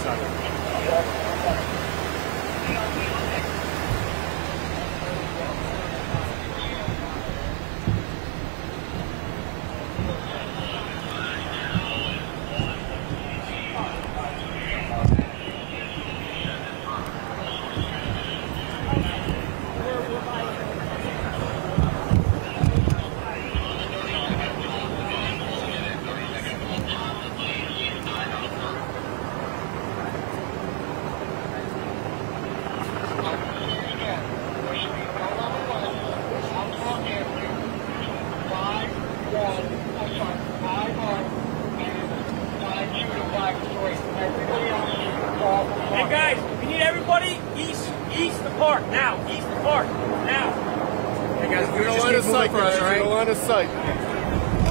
Hey guys, we need everybody east the park now. East the park now. Hey guys, you're gonna line of sight for us, all right? You're gonna line of sight.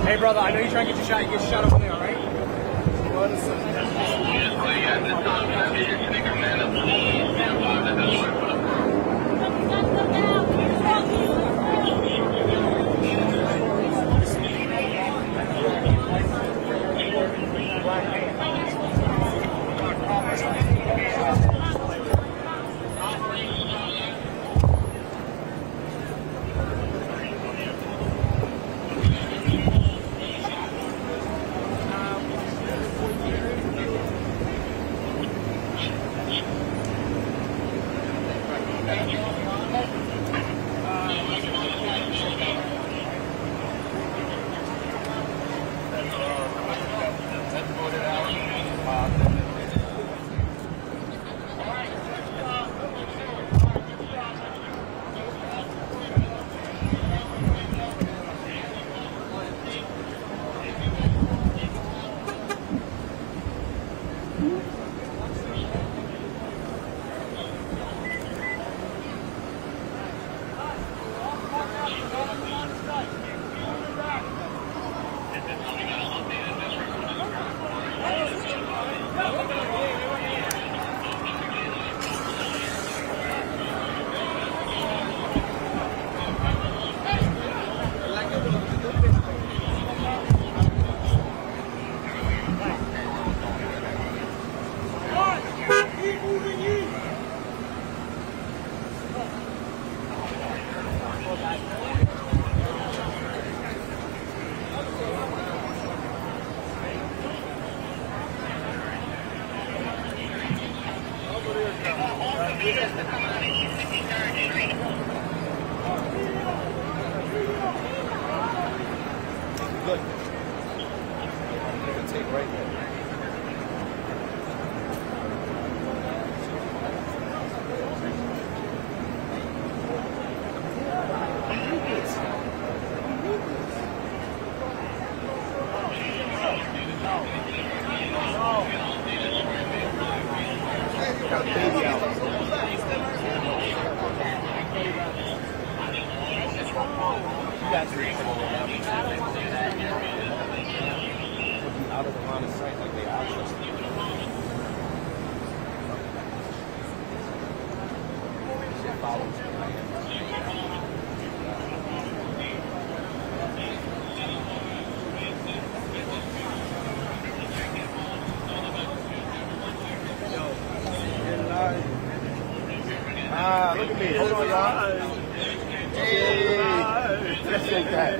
Hey brother, I know you're trying to get your shot. You get your shot over there, all right? Line of sight. Good. Take right there. Got a baby out. You guys are out of the line of sight like they are. Shit follows you. Ah, look at me. Hold on, y'all. Hey, let's shake that.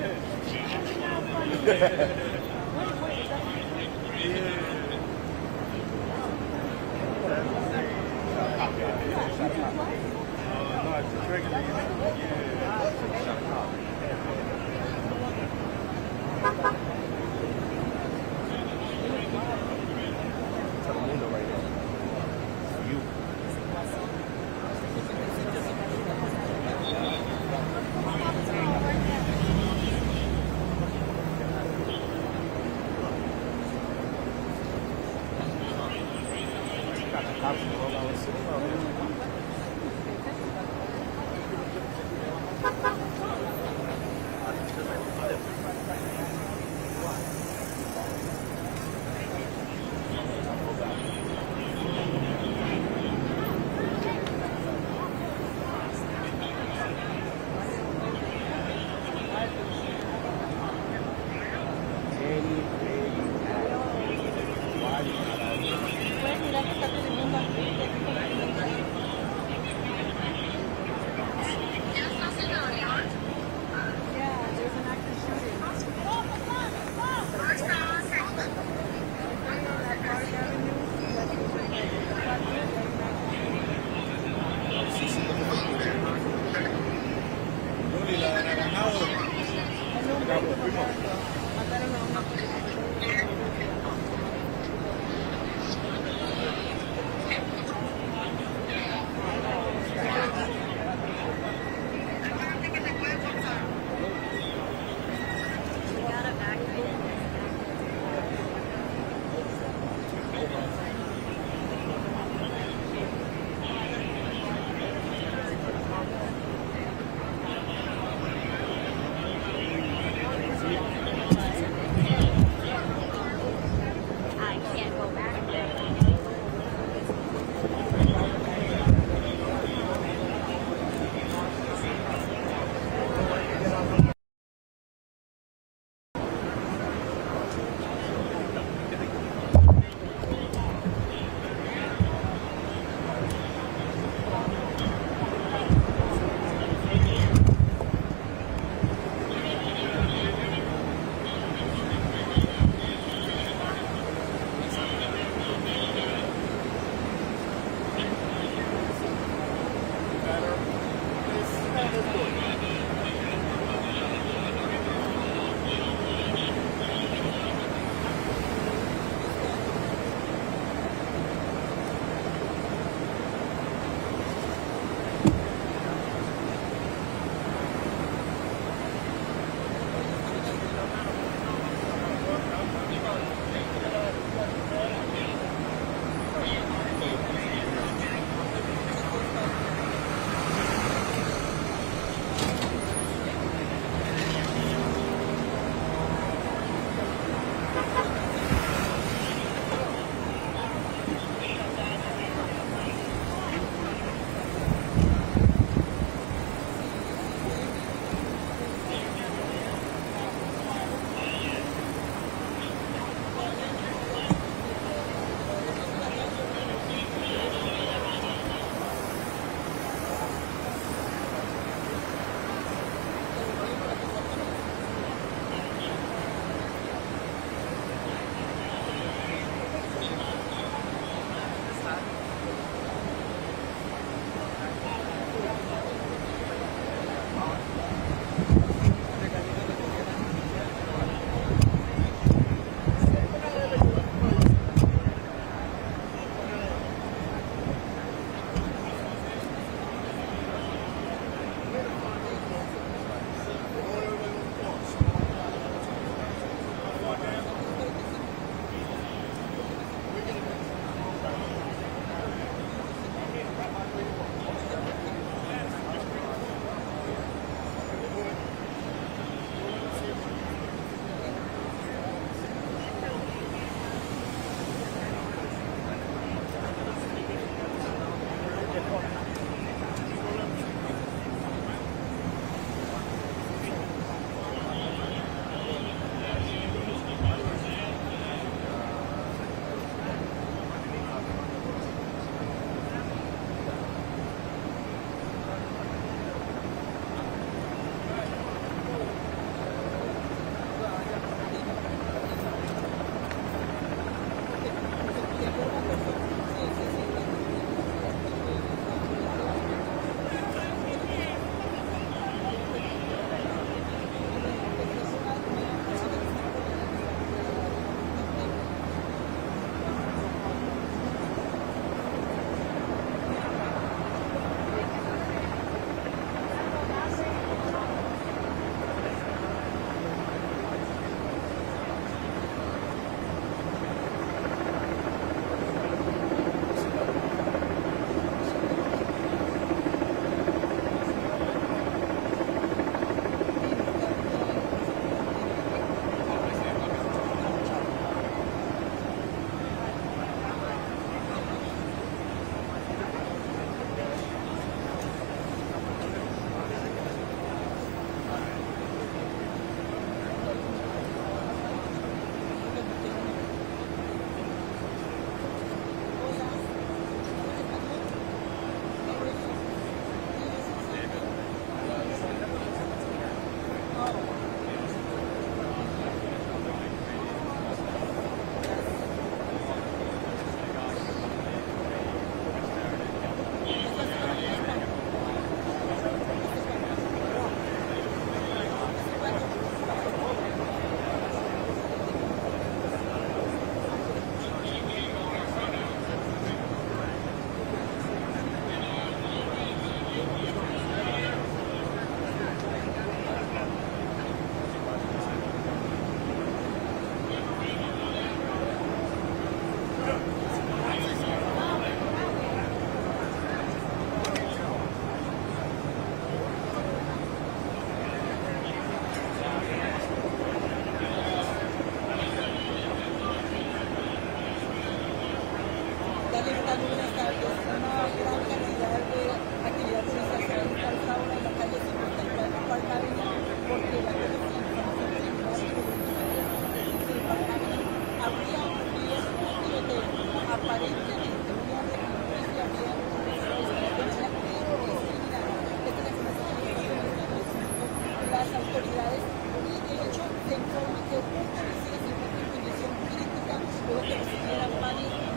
las autoridades y de hecho se informa que un policía se encuentra en condición crítica luego que recibiera varios.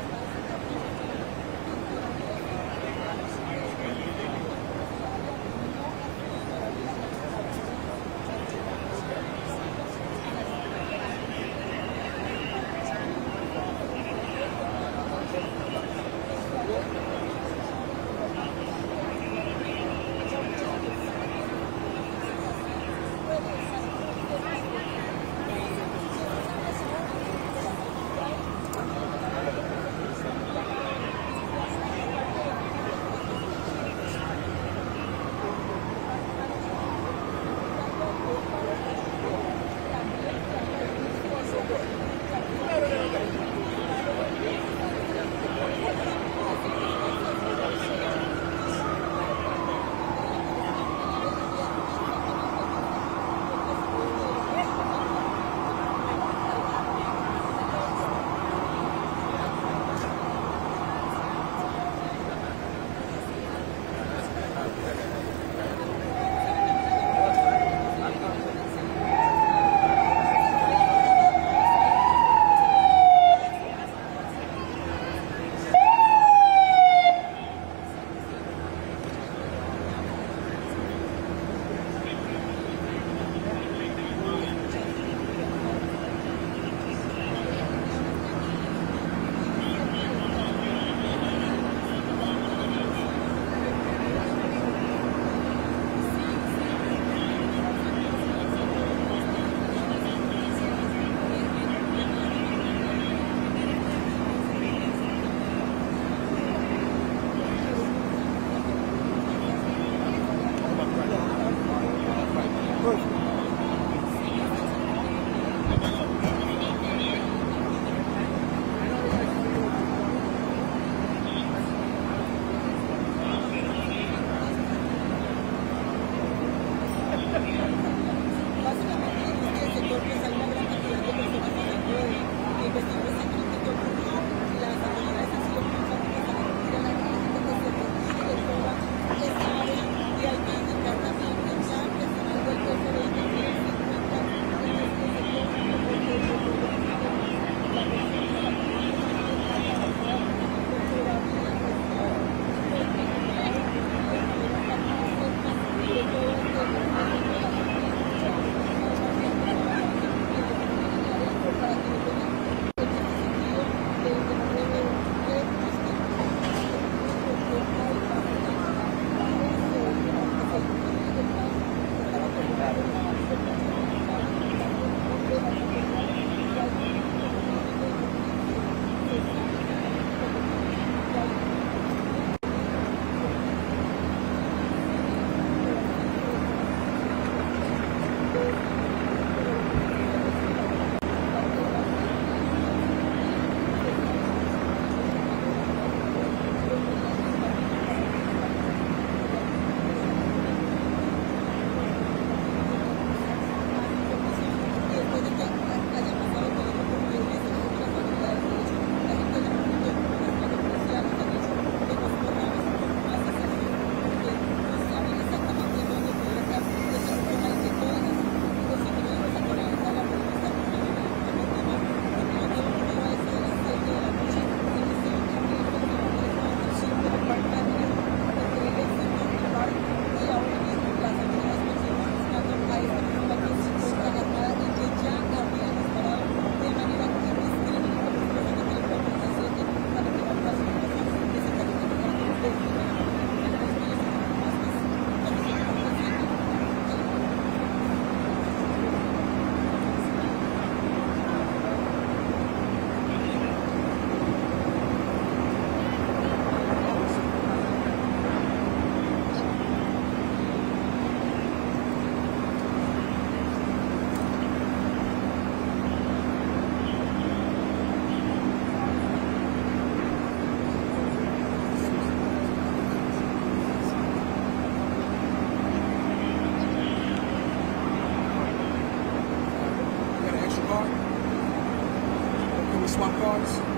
swap cards?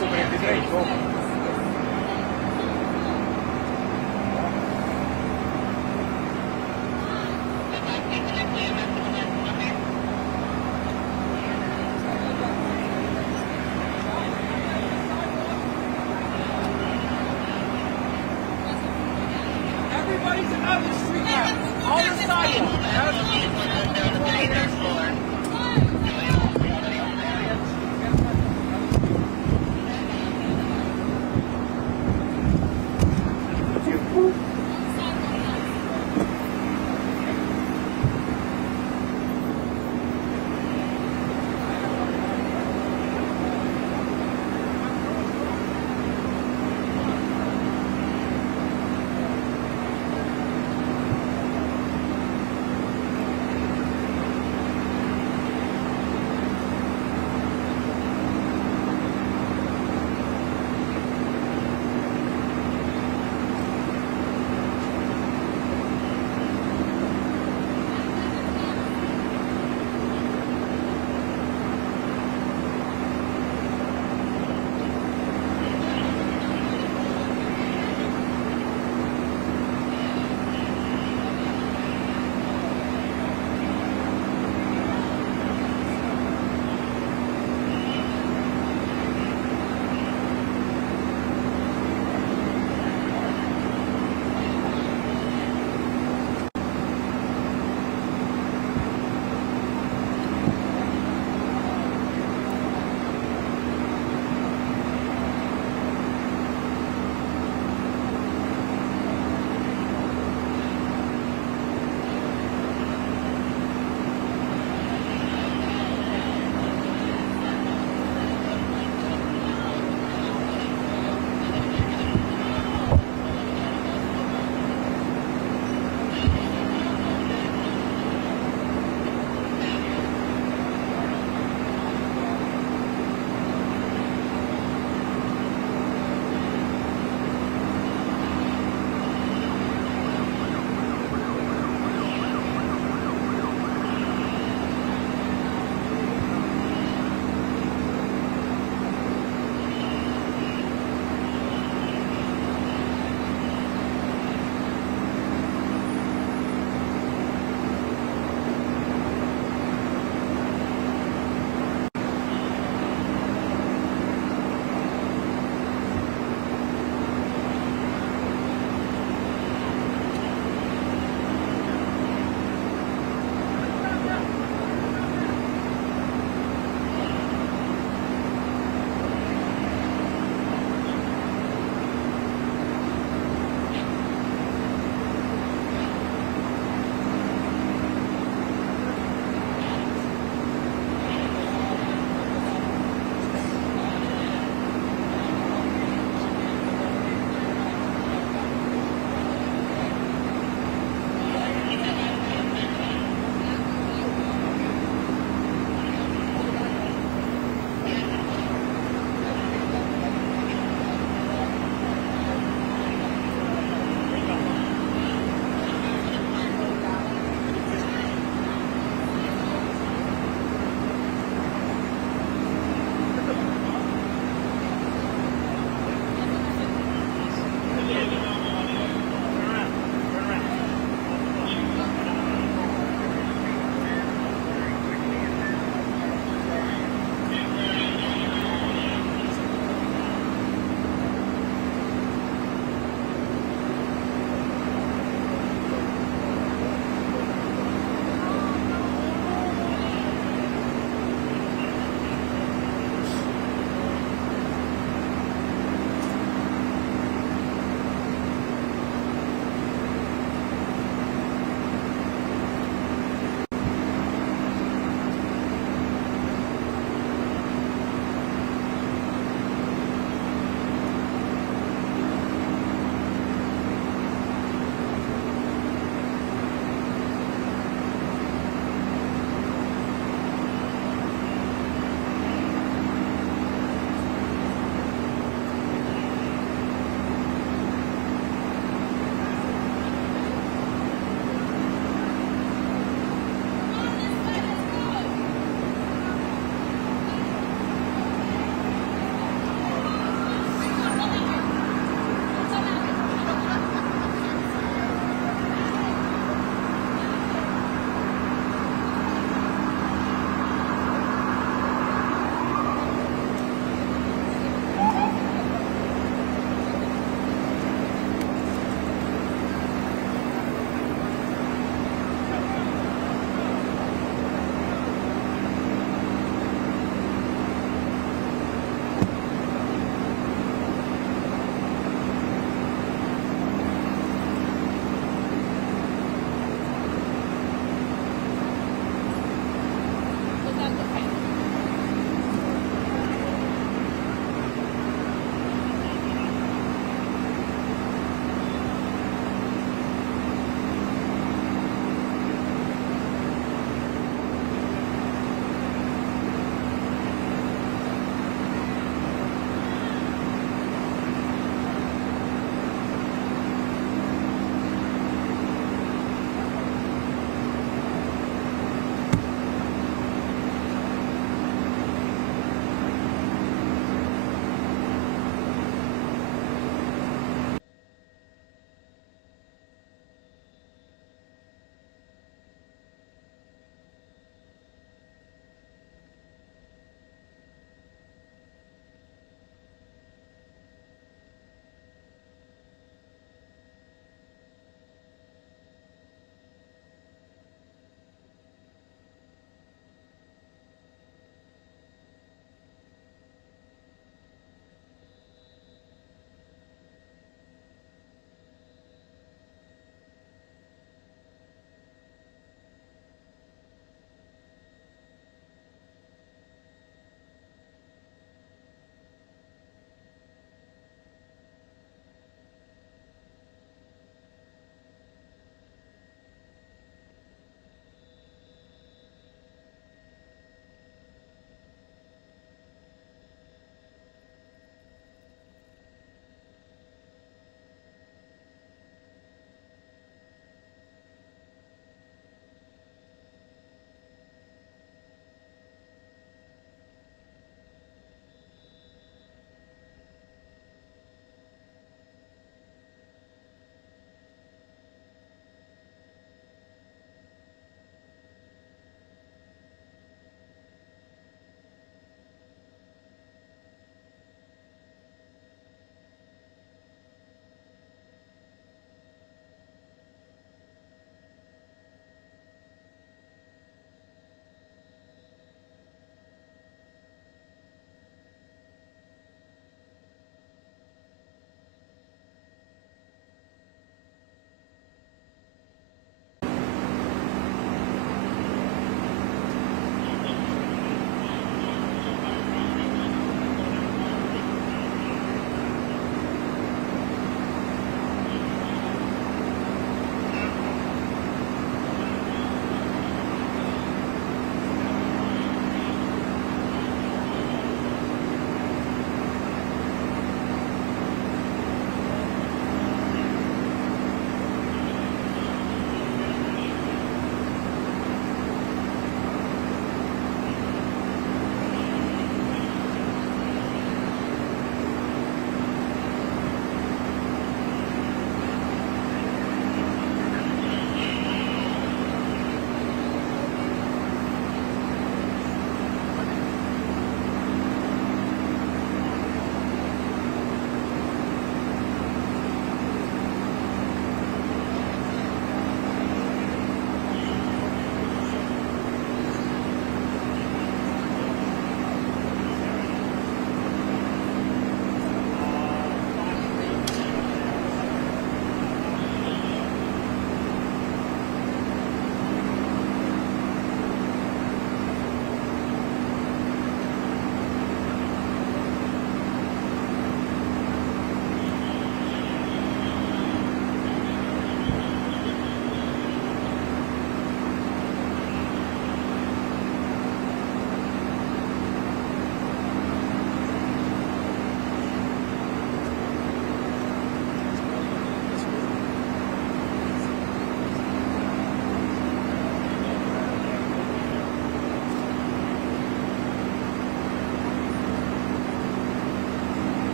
su 33, ¿cómo? Everybody's out of the street now. On the sidewalk.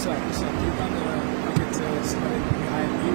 What's up? What's up? You found the get to somebody behind you?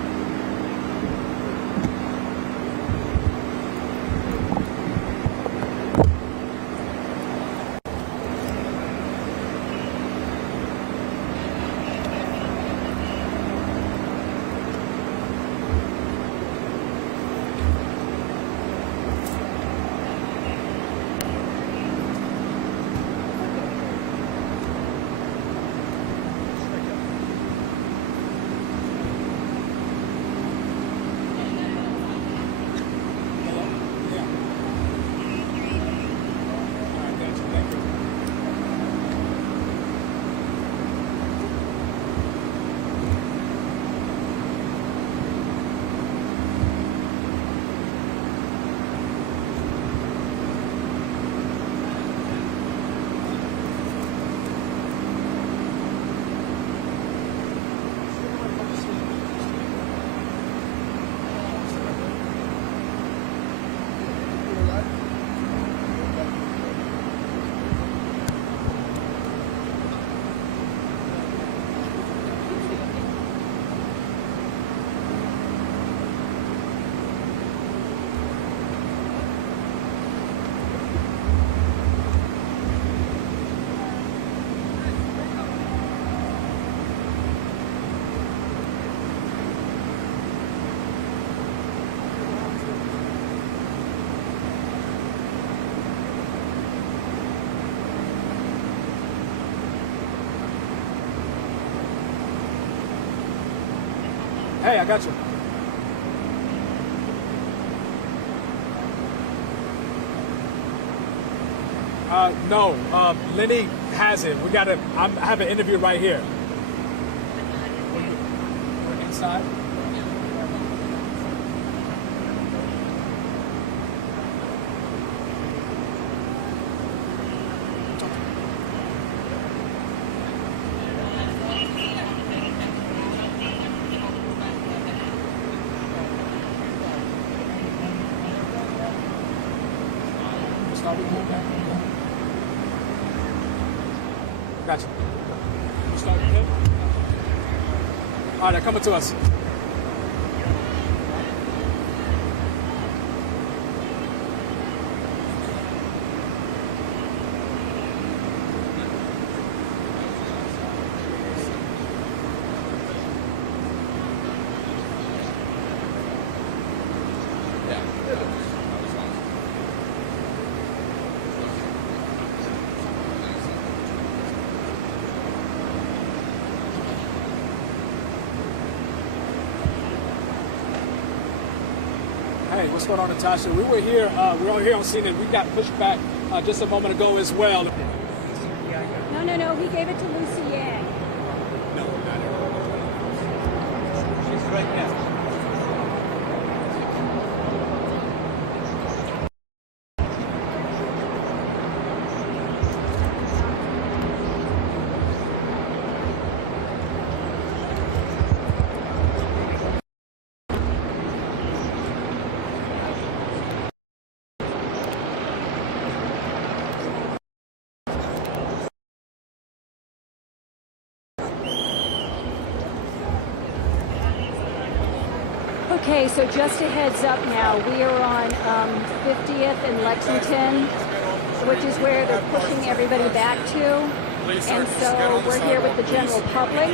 Hey, I got you. No, Lenny has it. I have an interview right here. We're inside. Gotcha. You start with him? All right, they're coming to us. Hey, what's going on, Natasha? We were here on scene and we got pushed back just a moment ago as well. No. He gave it to Lucy Yang. No, not her. She's right now. Okay, so just a heads up now, we are on 50th and Lexington, which is where they're pushing everybody back to. And so we're here with the general public.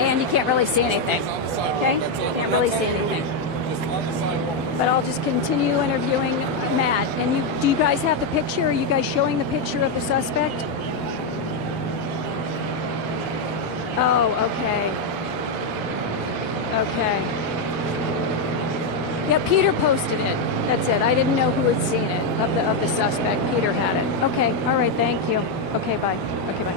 And you can't really see anything, okay? Can't really see anything. But I'll just continue interviewing Matt. And do you guys have the picture? Are you guys showing the picture of the suspect? Oh, okay. Okay. Yeah, Peter posted it. That's it. I didn't know who had seen it of the suspect. Peter had it. Okay. All right. Thank you. Okay. Bye. Okay. Bye.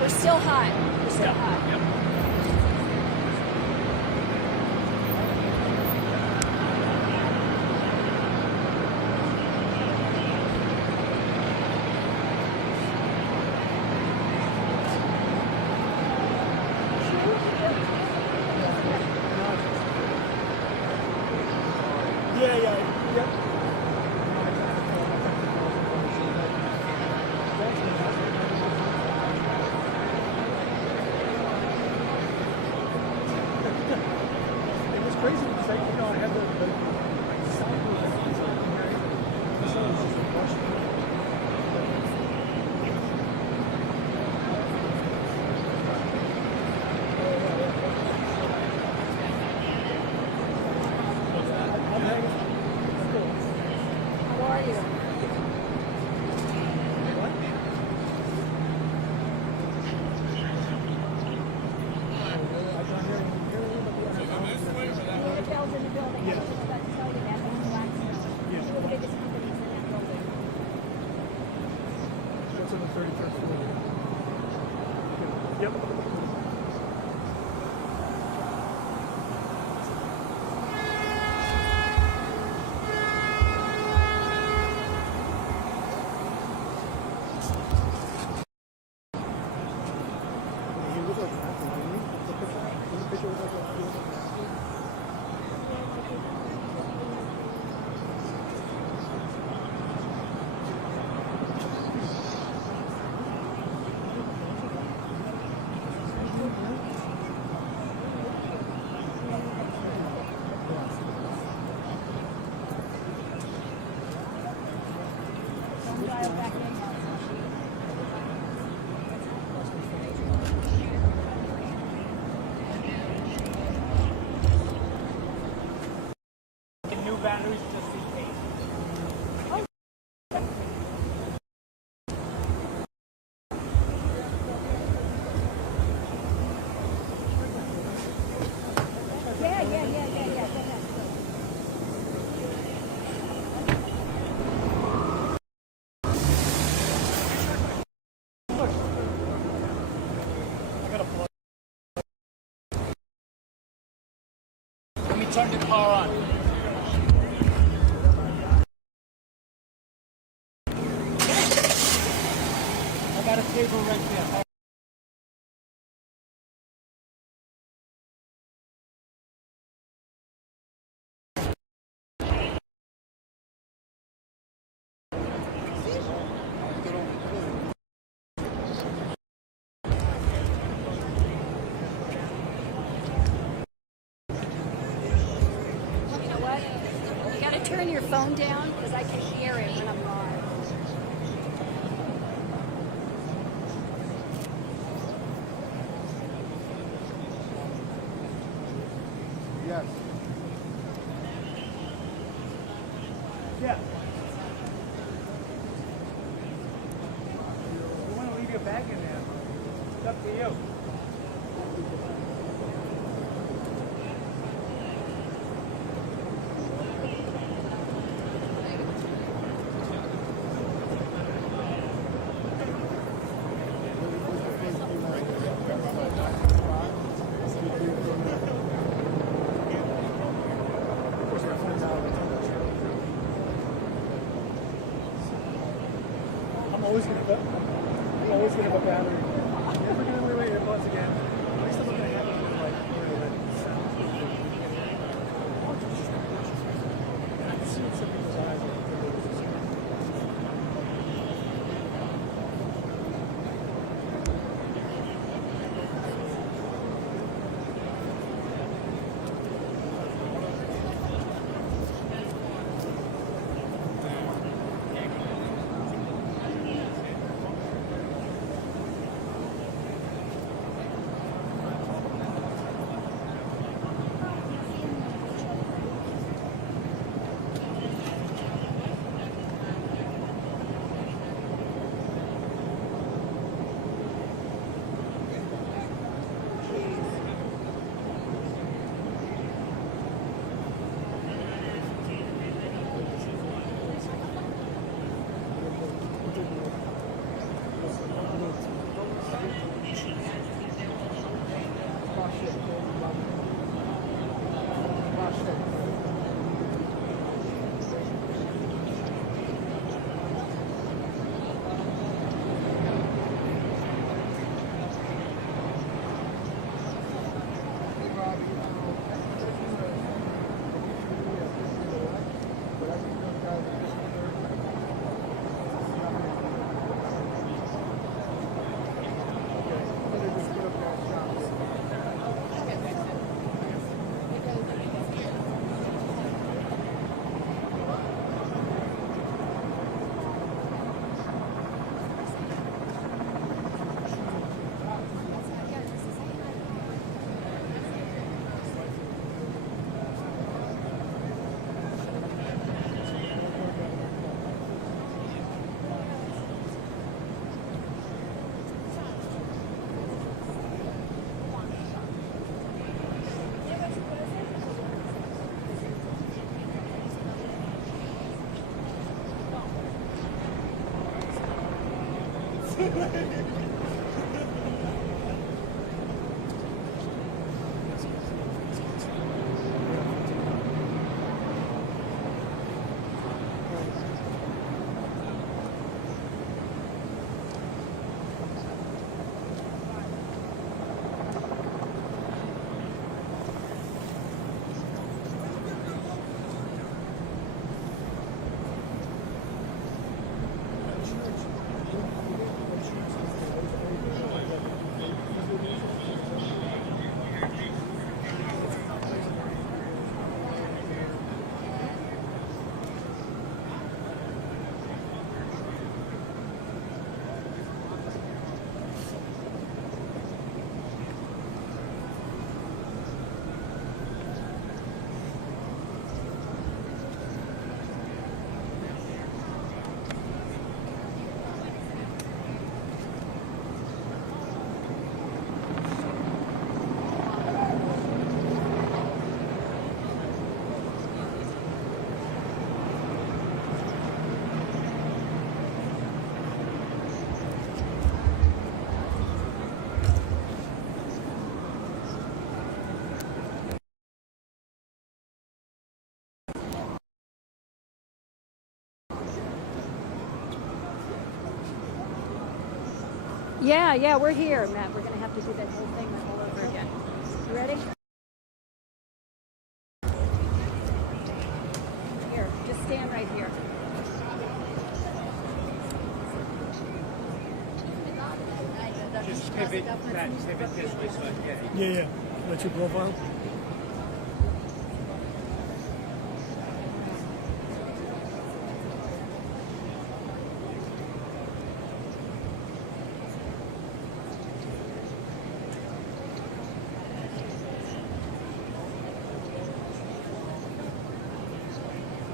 We're still hot. We're still hot. Yep. Yeah. How are you? The bells in the building. I was just about to tell you that. That's Blackstone. Two of the biggest companies in that building. What's on the 33rd floor? Yep. Don't dial back in now. New batteries just in case. Yeah. Go ahead. Let me turn the car on. I got a table right there. You know what? You got to turn your phone down because I can hear it when I'm live. Yes. Yeah. You want to leave your bag in there? It's up to you. I'm always gonna have a battery. Never gonna wait AirPods again. I'm still looking at it with like sounds. And I can see it in some people's eyes. Yeah, we're here, Matt. We're going to have to do that whole thing all over again. You ready? Here, just stand right here. Just pivot this way, so Yeah. That's your profile?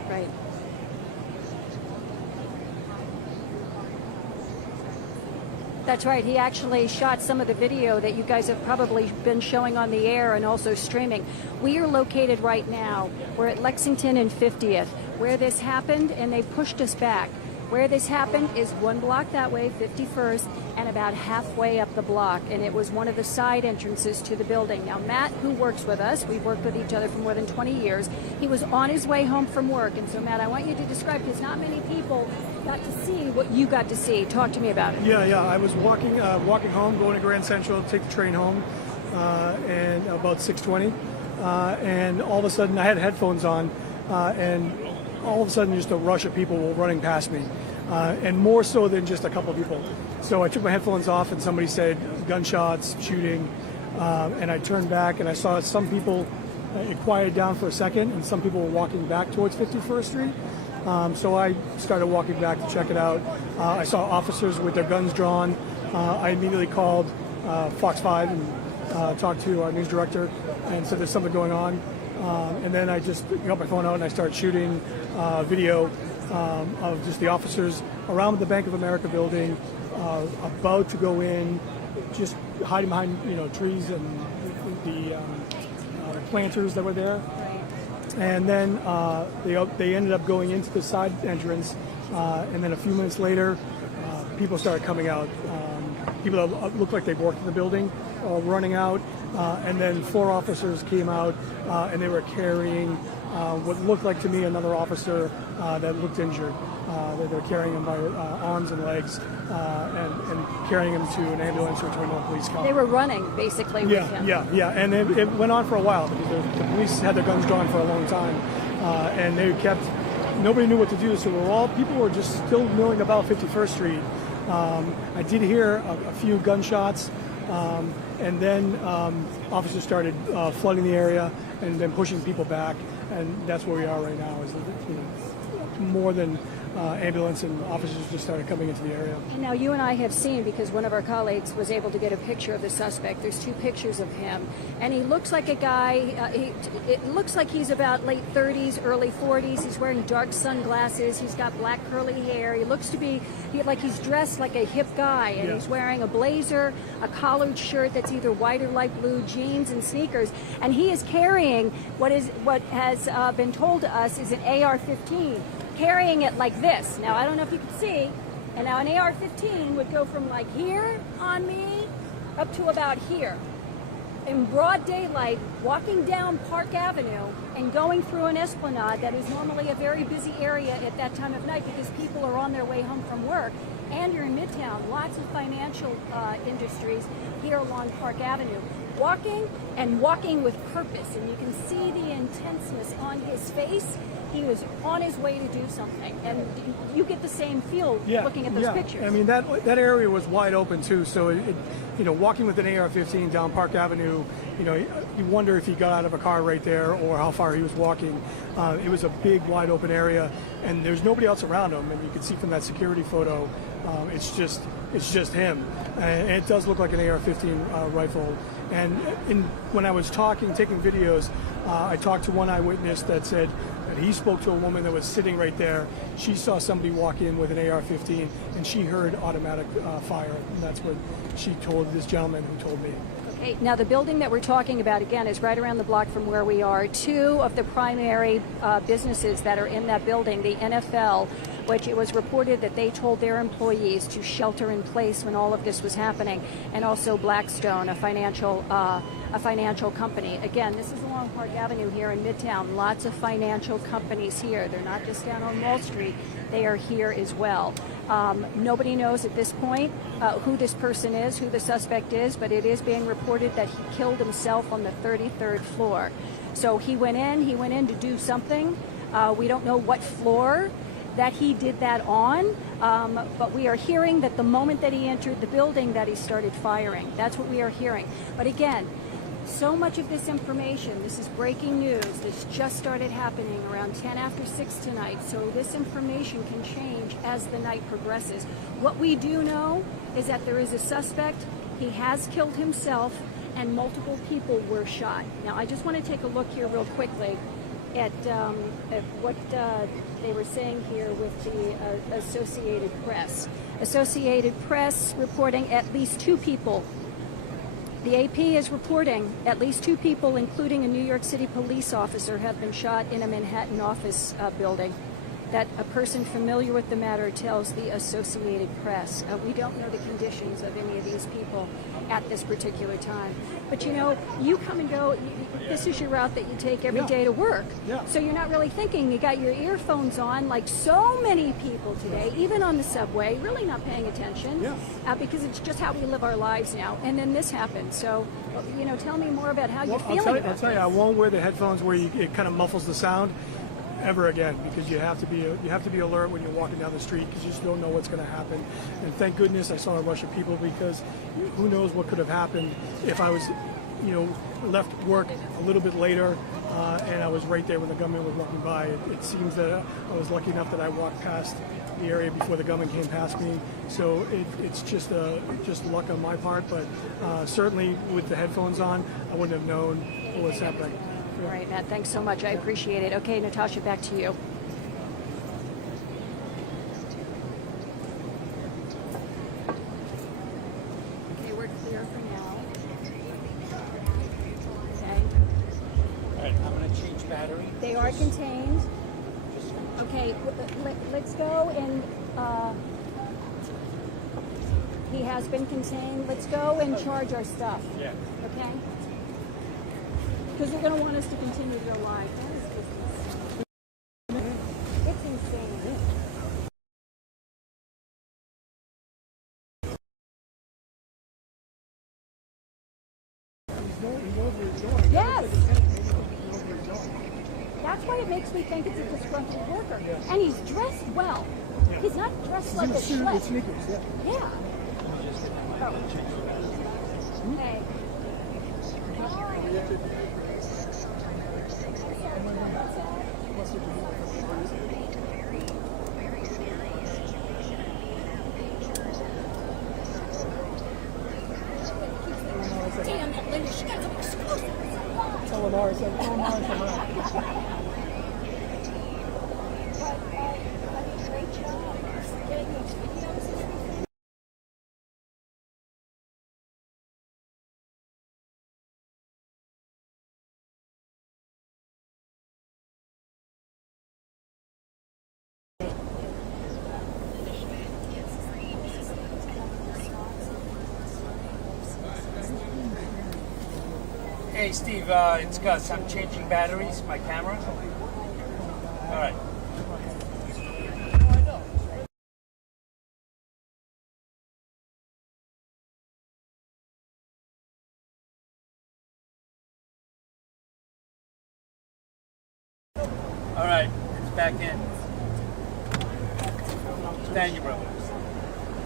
Right. That's right. He actually shot some of the video that you guys have probably been showing on the air and also streaming. We are located right now. We're at Lexington and 50th, where this happened, and they pushed us back. Where this happened is one block that way, 51st, and about halfway up the block, and it was one of the side entrances to the building. Now, Matt, who works with us, we've worked with each other for more than 20 years, he was on his way home from work, and so, Matt, I want you to describe, because not many people got to see what you got to see. Talk to me about it. Yeah. I was walking home, going to Grand Central, take the train home, and about 6:20, and all of a sudden I had headphones on, and all of a sudden just a rush of people were running past me, and more so than just a couple of people. So I took my headphones off, and somebody said gunshots, shooting, and I turned back and I saw some people. It quieted down for a second, and some people were walking back towards 51st Street. So I started walking back to check it out. I saw officers with their guns drawn. I immediately called Fox 5 and talked to our news director and said there's something going on. And then I just got my phone out and I started shooting video of just the officers around the Bank of America building, about to go in, just hiding behind trees and the planters that were there. And then they ended up going into the side entrance, and then a few minutes later, people started coming out. People that looked like they worked in the building running out, and then 4 officers came out, and they were carrying what looked like to me another officer that looked injured. They were carrying him by arms and legs, and carrying him to an ambulance or to another police car. They were running, basically, with him. Yeah, and it went on for a while because the police had their guns drawn for a long time, and they kept. Nobody knew what to do, so people were just still milling about 51st Street. I did hear a few gunshots, and then officers started flooding the area and then pushing people back, and that's where we are right now. Is more than ambulance and officers just started coming into the area. Now, you and I have seen, because one of our colleagues was able to get a picture of the suspect. There's 2 pictures of him, and he looks like a guy, it looks like he's about late 30s, early 40s. He's wearing dark sunglasses. He's got black curly hair. He looks to be like he's dressed like a hip guy, and he's wearing a blazer, a collared shirt that's either white or light blue, jeans and sneakers, and he is carrying what has been told to us is an AR-15. Carrying it like this. Now, I don't know if you can see, And now an AR-15 would go from like here on me up to about here. In broad daylight, walking down Park Avenue and going through an esplanade that is normally a very busy area at that time of night because people are on their way home from work. And you're in Midtown, lots of financial industries here along Park Avenue. Walking with purpose, and you can see the intenseness on his face. He was on his way to do something, and you get the same feel looking at those pictures. I mean, that area was wide open too. So walking with an AR-15 down Park Avenue, you wonder if he got out of a car right there or how far he was walking. It was a big, wide open area, and there's nobody else around him. And you can see from that security photo, it's just him, and it does look like an AR-15 rifle. And when I was taking videos, I talked to one eyewitness that said that he spoke to a woman that was sitting right there. She saw somebody walk in with an AR-15, and she heard automatic fire. And that's what she told this gentleman who told me. Okay, now the building that we're talking about, again, is right around the block from where we are. Two of the primary businesses that are in that building, the NFL, which it was reported that they told their employees to shelter in place when all of this was happening, and also Blackstone, a financial company. Again, this is along Park Avenue here in Midtown. Lots of financial companies here. They're not just down on Wall Street. They are here as well. Nobody knows at this point who this person is, who the suspect is, but it is being reported that he killed himself on the 33rd floor. So he went in to do something. We don't know what floor that he did that on, but we are hearing that the moment that he entered the building that he started firing. That's what we are hearing. But again, so much of this information, this is breaking news, this just started happening around 10 after 6 tonight, so this information can change as the night progresses. What we do know is that there is a suspect, he has killed himself, and multiple people were shot. Now I just want to take a look here real quickly at what they were saying here with the Associated Press. Associated Press reporting at least 2 people. The AP is reporting at least 2 people, including a New York City police officer, have been shot in a Manhattan office building. That a person familiar with the matter tells the Associated Press. We don't know the conditions of any of these people at this particular time. But you come and go, this is your route that you take every day to work. Yeah. So you're not really thinking, you got your earphones on, like so many people today, even on the subway, really not paying attention. Because it's just how we live our lives now. And then this happened. So, tell me more about how you're feeling about I'll tell you, I won't wear the headphones where it kind of muffles the sound ever again, because you have to be alert when you're walking down the street, because you just don't know what's going to happen. And thank goodness I saw a rush of people, because who knows what could have happened if I was left work a little bit later and I was right there when the gunman was walking by. It seems that I was lucky enough that I walked past the area before the gunman came past me, so it's just luck on my part, but certainly with the headphones on I wouldn't have known what was happening. All right, Matt, thanks so much. I appreciate it. Okay, Natasha, back to you. Okay, we're clear for now. Okay. All right, I'm going to change battery. They are contained. Okay, let's go and he has been contained. Let's go and charge our stuff. Yeah. Okay? Because they're going to want us to continue their life. It's insane. Yes. That's why it makes me think it's a disgruntled worker. And he's dressed well. He's not dressed like a schlep. With sneakers, Yeah. Oh. Hey. Damn, that Linda, she got some exclusive. Tell Amara, Hey, Steve, it's Gus. I'm changing batteries, my camera. All right. All right, it's back in. Thank you, brother.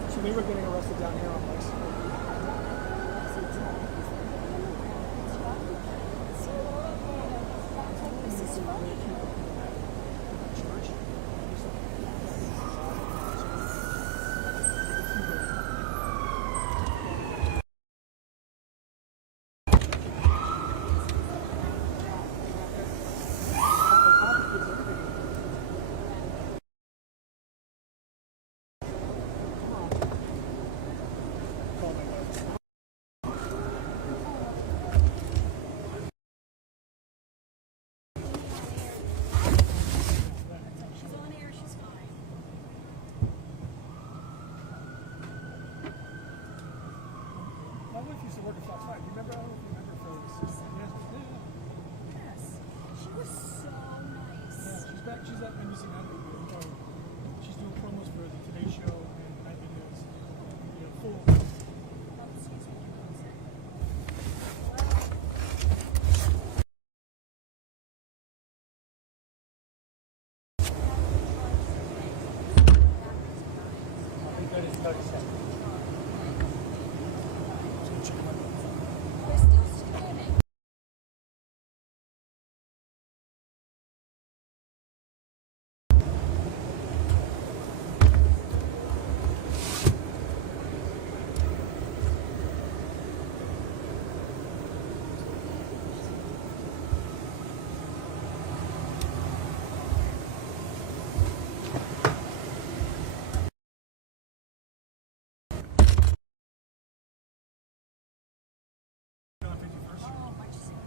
So they were getting arrested down here on Lex. My wife used to work at Fox 5. Remember? I don't know if you remember Phyllis. Yes, she was so nice. Yeah, she's back. She's at NBC Nightly. She's doing promos for the Today Show and Nightly News. Full. We're still scanning. Oh, much sooner.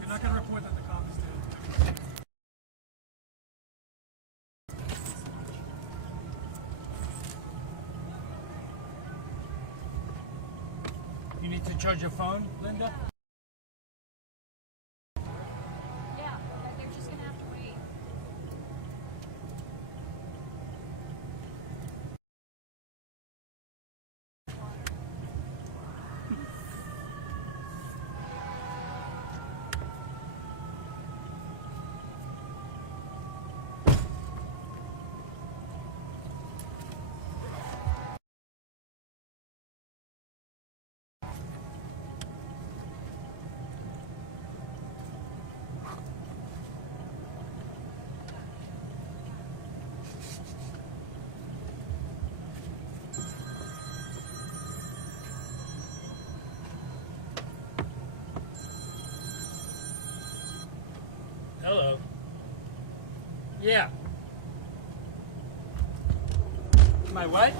You're not going to report that the cops did. You need to charge your phone, Linda? Yeah, they're just gonna have to wait. Hello. Yeah. My what?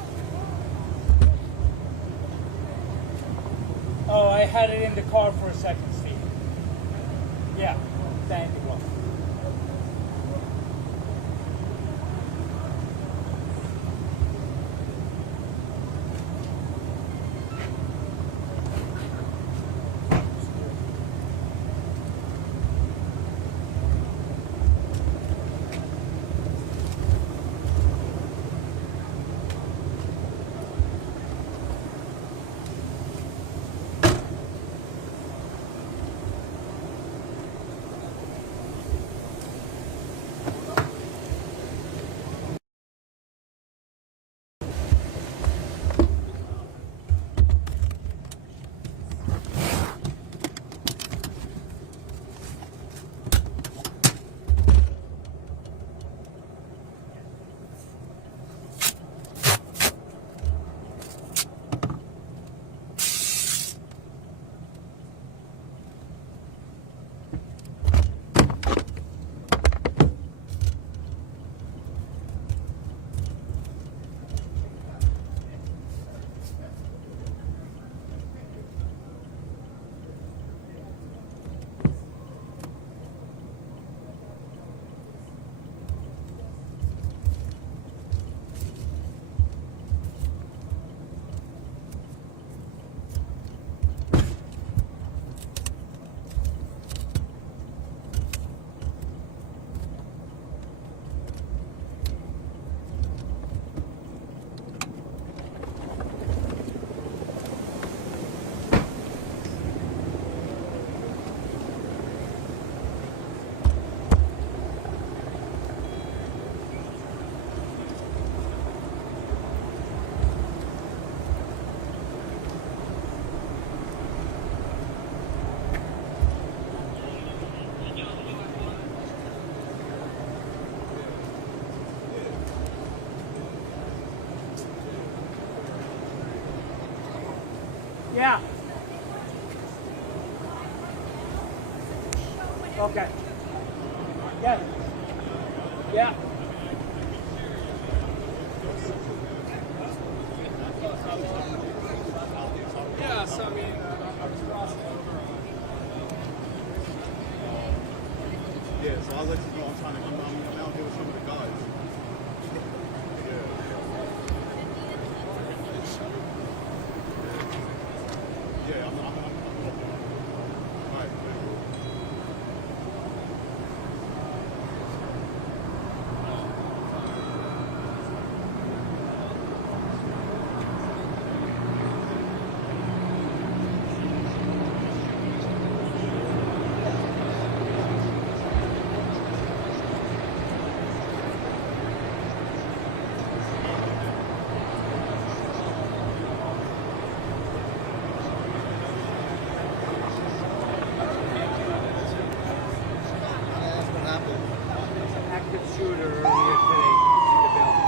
Oh, I had it in the car for a second, Steve. Yeah. Thank you, bro. Yeah. Okay. Yeah. Yeah. Yes, I mean, I was crossing over. Yeah, so I'll let you know I'm trying to come down. I'm out here with some of the guys. Yeah, I'm all right, Active shooter earlier today in the building.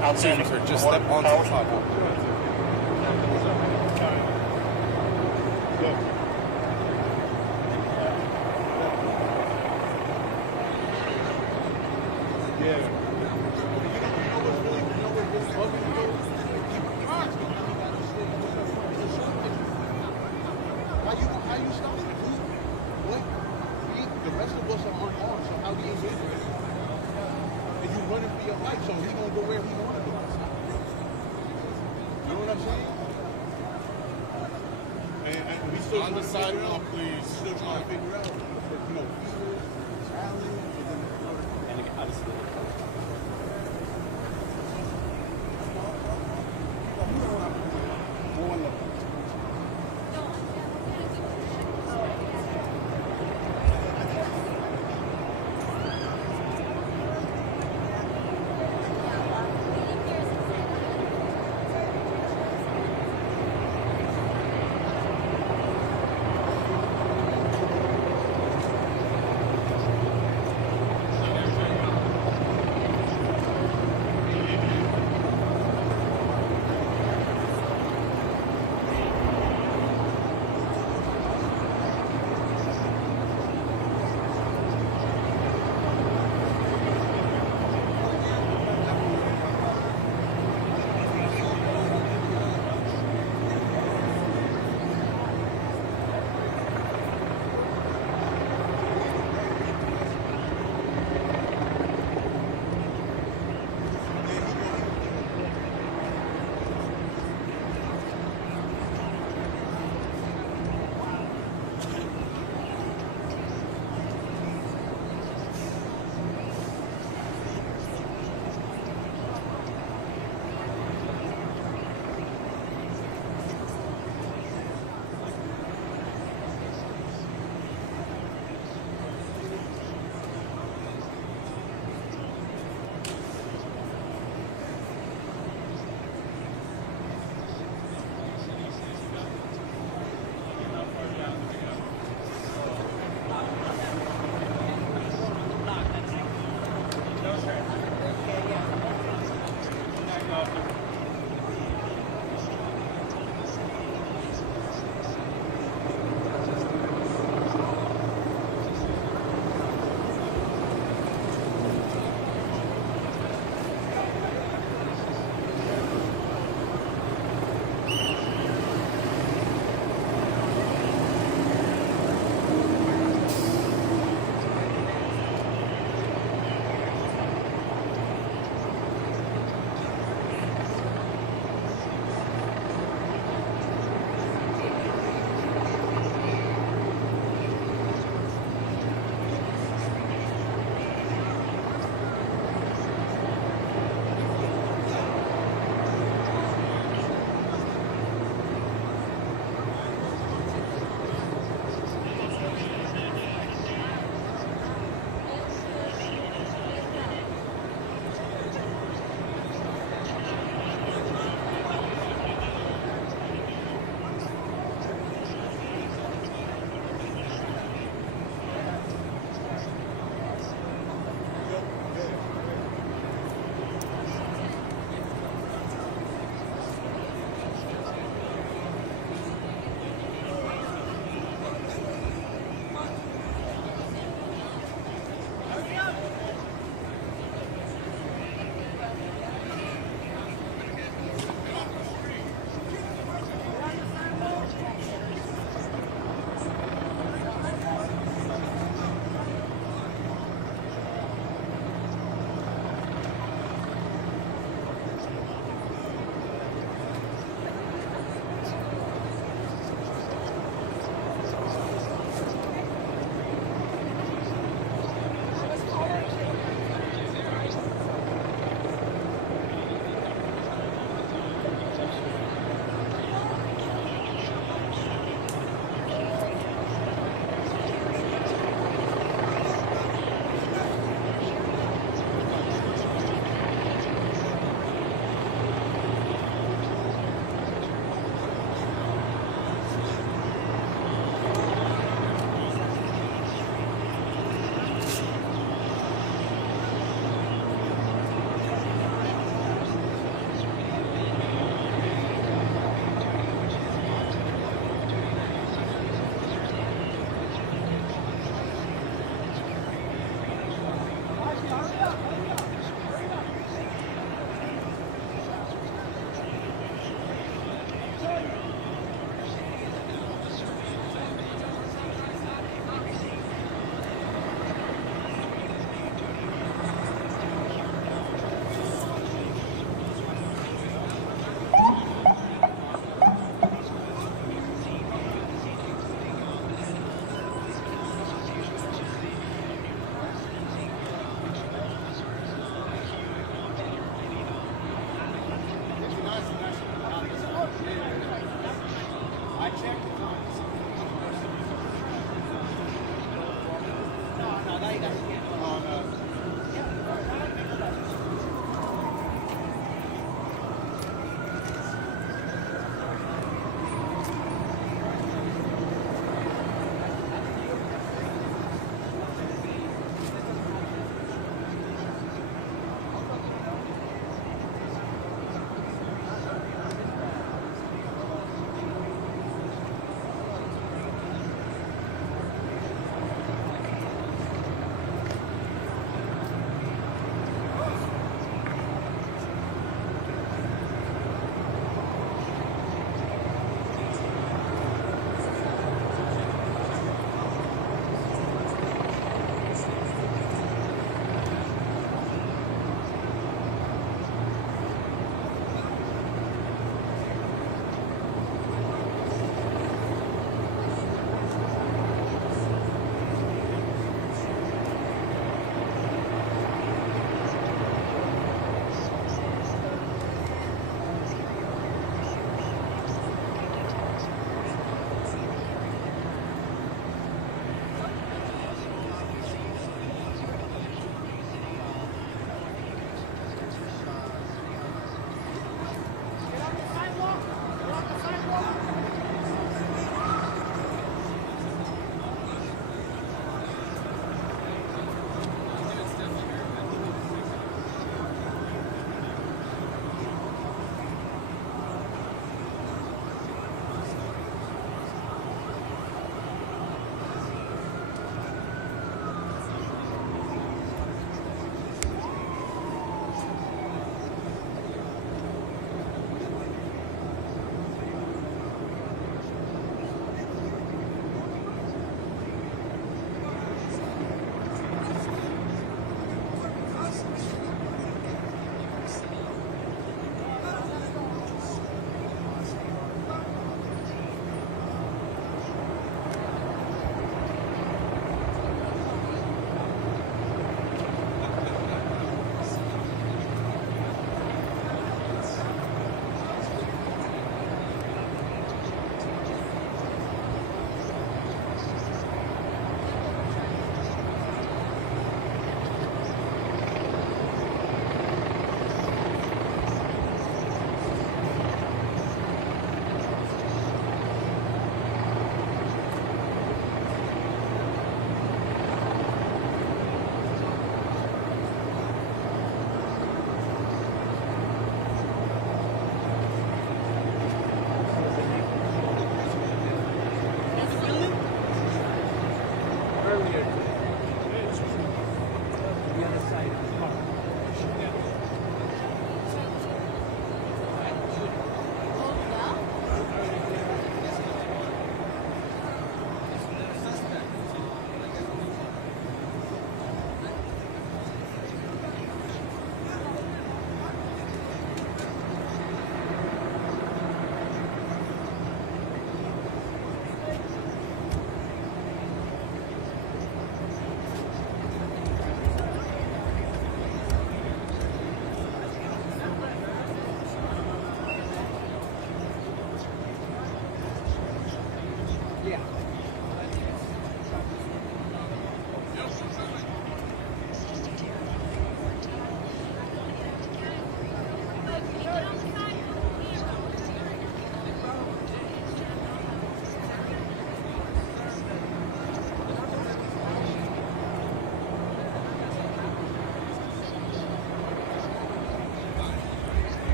Officer, just step onto the sidewalk. How you stop it? What? The rest of us are unarmed, so how do you engage with him? And you running for your life, so he gonna go where he wanna go. You know what I'm saying? And we still On the sidewalk, please. Still trying to figure out, you know, challenge, and then obviously.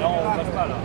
No, that's better.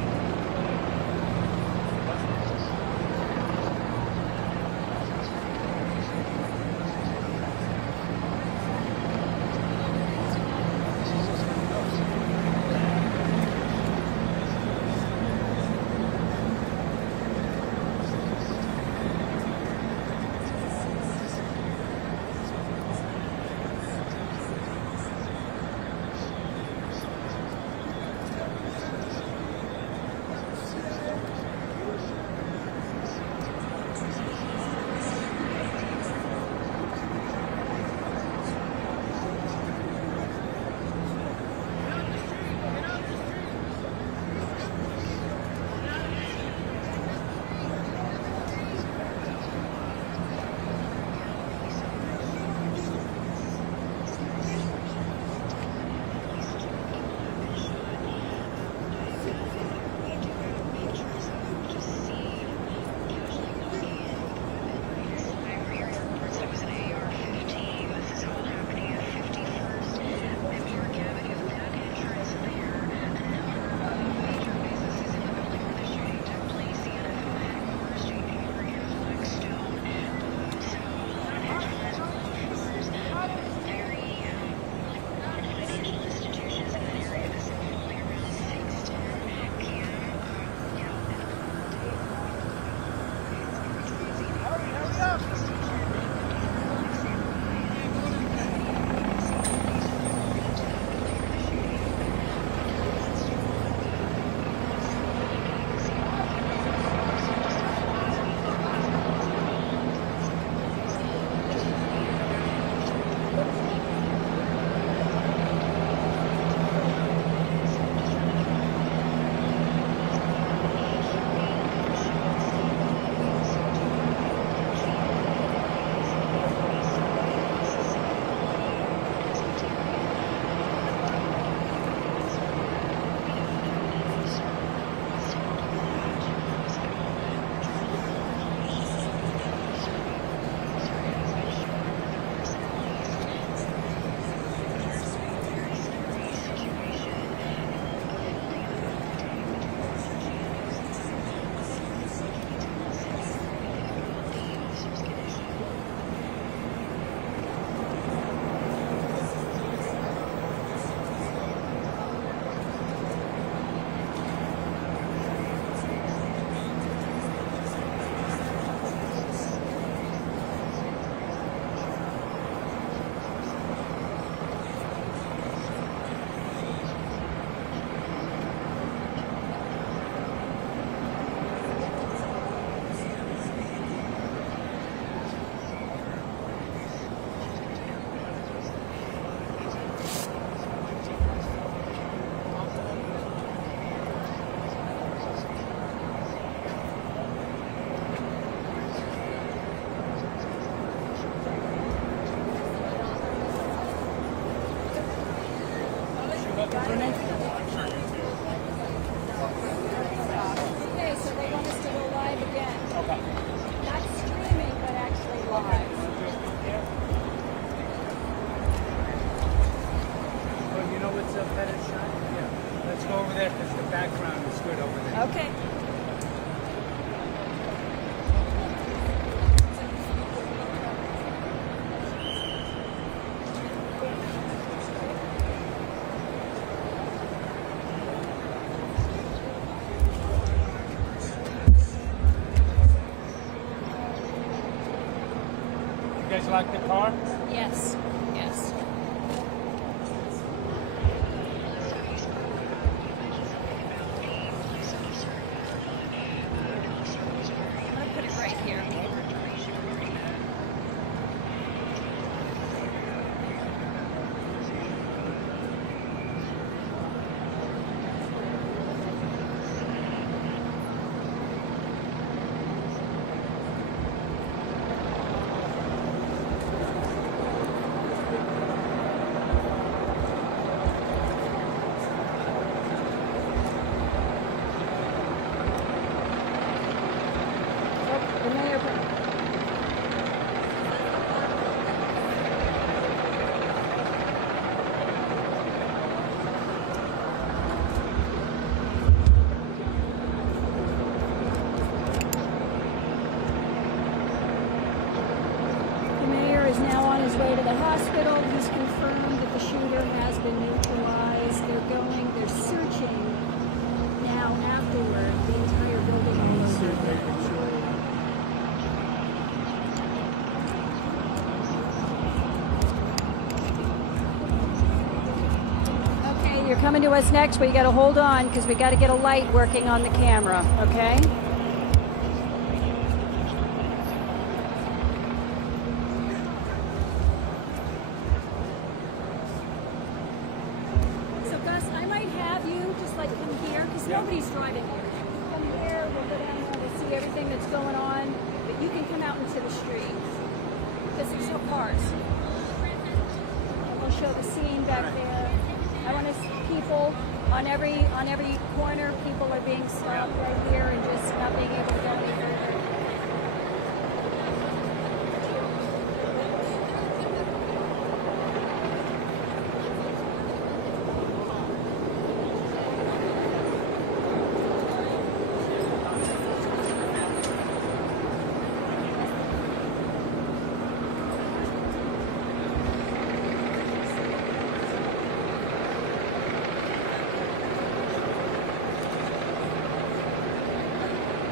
Okay, so they want us to go live again. Okay. Not streaming, but actually live. Oh, you know what's a better shot? Yeah. Let's go over there because the background is good over there. Okay. You guys like the car? Yes. Yes. I'm gonna put it right here. you're coming to us next, but you got to hold on because we got to get a light working on the camera, okay? So Gus, I might have you just like come here because nobody's driving here. Come here, we'll go down there to see everything that's going on, but you can come out into the street because there's no cars. And we'll show the scene back there. I want to see people on every corner. People are being stopped right here and just not being able to go any further.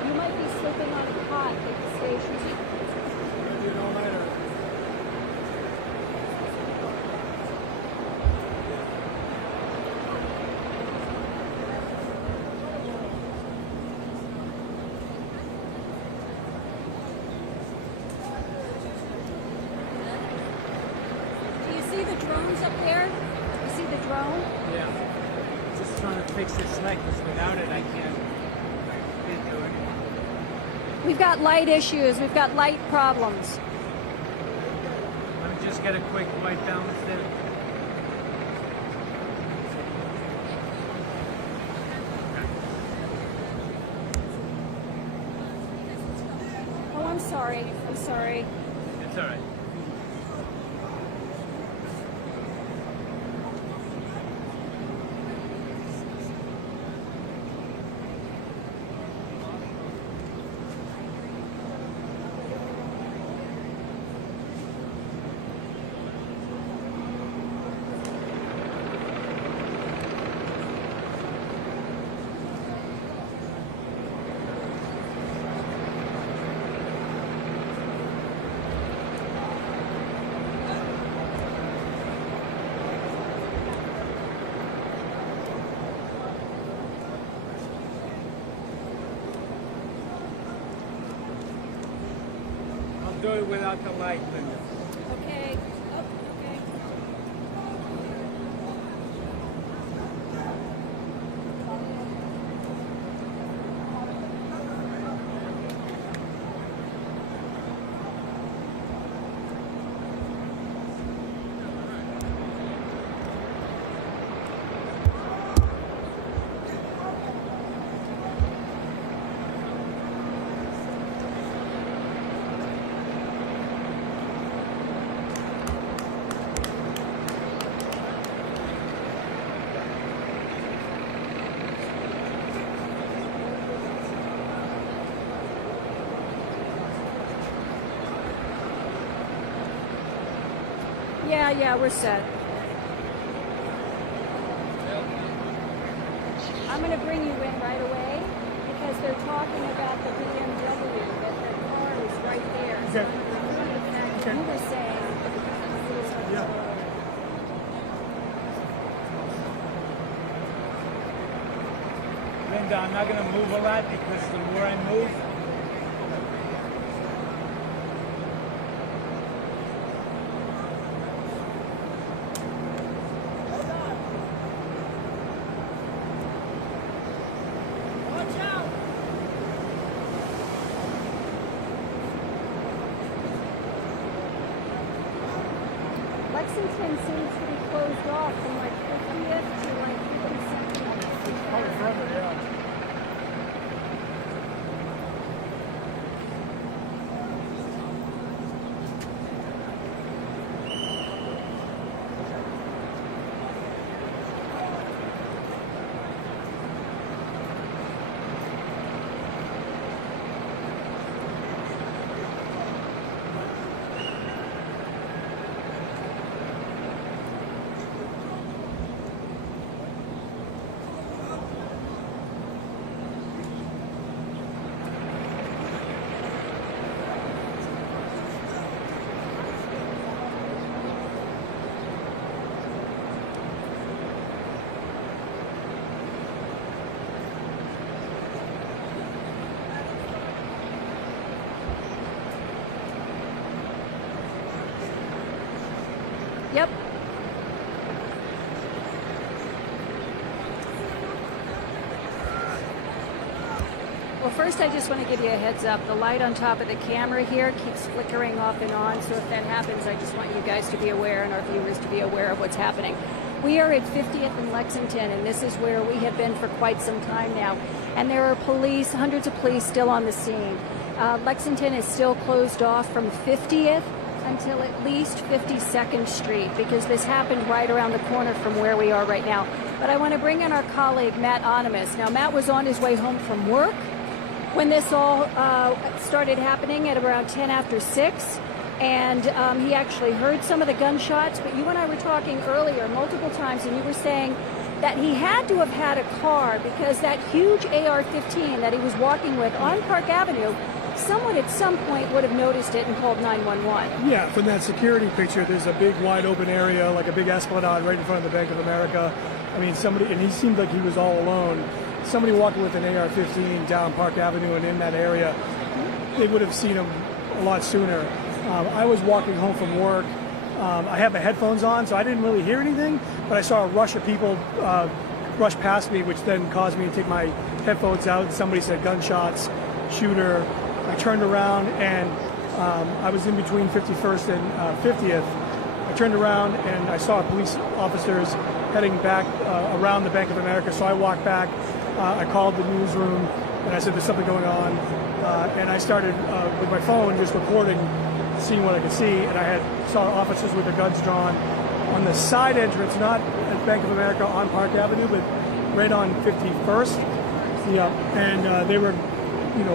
You might be slipping on a cot at the station. Do you see the drones up there? You see the drone? Yeah. Just trying to fix this light because without it I can't do it. We've got light issues. We've got light problems. Let me just get a quick wipe down with it. Oh, I'm sorry. I'm sorry. It's all right. I'll do it without the light, Linda. Okay. Oh, okay. Yeah, we're set. I'm going to bring you in right away because they're talking about the BMW, that their car is right there. So Okay. you were saying. Yeah. Linda, I'm not going to move a lot because the more I move, Lexington seems to be closed off from like 50th to like 52nd. It's probably further, yeah. Well, first I just want to give you a heads up. The light on top of the camera here keeps flickering off and on, so if that happens, I just want you guys to be aware and our viewers to be aware of what's happening. We are at 50th and Lexington, and this is where we have been for quite some time now. And there are police, hundreds of police still on the scene. Lexington is still closed off from 50th until at least 52nd Street, because this happened right around the corner from where we are right now. But I want to bring in our colleague, Matt Onimus. Now, Matt was on his way home from work when this all started happening at around 10 after 6. And he actually heard some of the gunshots. But you and I were talking earlier multiple times, and you were saying that he had to have had a car because that huge AR-15 that he was walking with on Park Avenue, someone at some point would have noticed it and called 911. Yeah, from that security picture, there's a big wide open area, like a big esplanade right in front of the Bank of America. I mean, somebody, and he seemed like he was all alone. Somebody walking with an AR-15 down Park Avenue and in that area, they would have seen him a lot sooner. I was walking home from work. I had my headphones on, so I didn't really hear anything, but I saw a rush of people rush past me, which then caused me to take my headphones out. Somebody said gunshots, shooter. I turned around, and I was in between 51st and 50th. I turned around, and I saw police officers heading back around the Bank of America, so I walked back. I called the newsroom, and I said, there's something going on. And I started with my phone just recording, seeing what I could see, and I saw officers with their guns drawn on the side entrance, not at Bank of America on Park Avenue, but right on 51st. Yeah, and they were,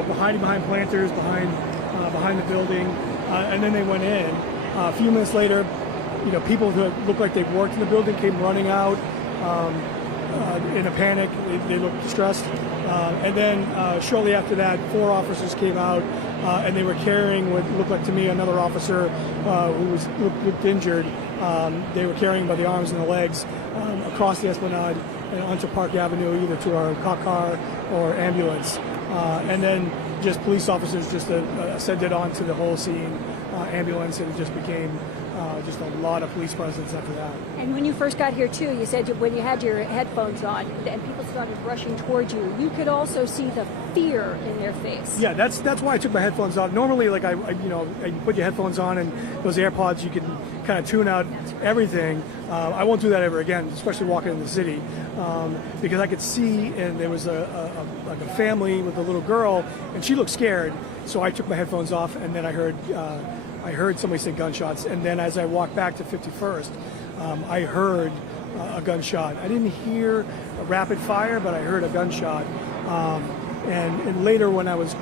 behind planters, behind the building, and then they went in. A few minutes later, people who looked like they worked in the building came running out in a panic. They looked distressed. And then shortly after that, 4 officers came out, and they were carrying what looked like to me another officer who looked injured. They were carrying by the arms and the legs across the Esplanade and onto Park Avenue, either to our cop car or ambulance. And then just police officers just ascended onto the whole scene, ambulance, and it just became just a lot of police presence after that. And when you first got here too, you said when you had your headphones on and people started rushing towards you, you could also see the fear in their face. Yeah, that's why I took my headphones off. Normally, like I put your headphones on, and those AirPods, you can kind of tune out everything. I won't do that ever again, especially walking in the city, because I could see, and there was a family with a little girl, and she looked scared. So I took my headphones off, and then I heard somebody say gunshots, and then as I walked back to 51st, I heard a gunshot. I didn't hear a rapid fire, but I heard a gunshot. And later, when I was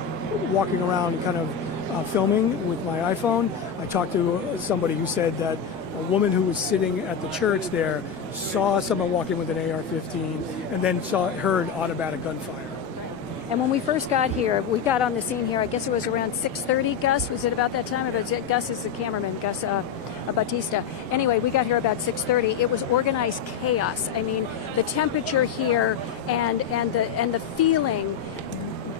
walking around kind of filming with my iPhone, I talked to somebody who said that a woman who was sitting at the church there saw someone walking with an AR-15 and then heard automatic gunfire. And when we first got here, we got on the scene here, I guess it was around 6:30, Gus. Was it about that time? Gus is the cameraman, Gus Batista. Anyway, we got here about 6:30. It was organized chaos. I mean, the temperature here and the feeling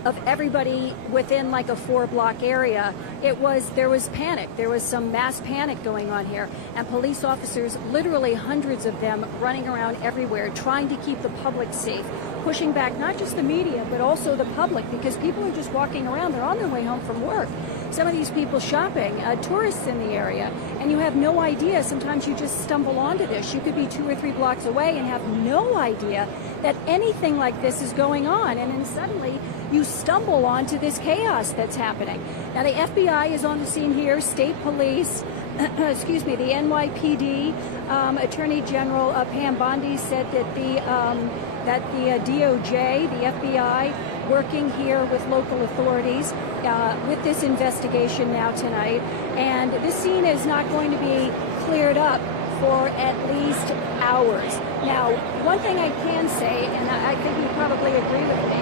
of everybody within like a 4-block area, there was panic. There was some mass panic going on here, and police officers, literally hundreds of them, running around everywhere, trying to keep the public safe, pushing back not just the media, but also the public, because people are just walking around. They're on their way home from work. Some of these people shopping, tourists in the area, and you have no idea. Sometimes you just stumble onto this. You could be 2 or 3 blocks away and have no idea that anything like this is going on, and then suddenly you stumble onto this chaos that's happening. Now, the FBI is on the scene here, state police, excuse me, the NYPD, Attorney General Pam Bondi said that the DOJ, the FBI, working here with local authorities with this investigation now tonight, and this scene is not going to be cleared up for at least hours. Now, one thing I can say, and I think you probably agree with me,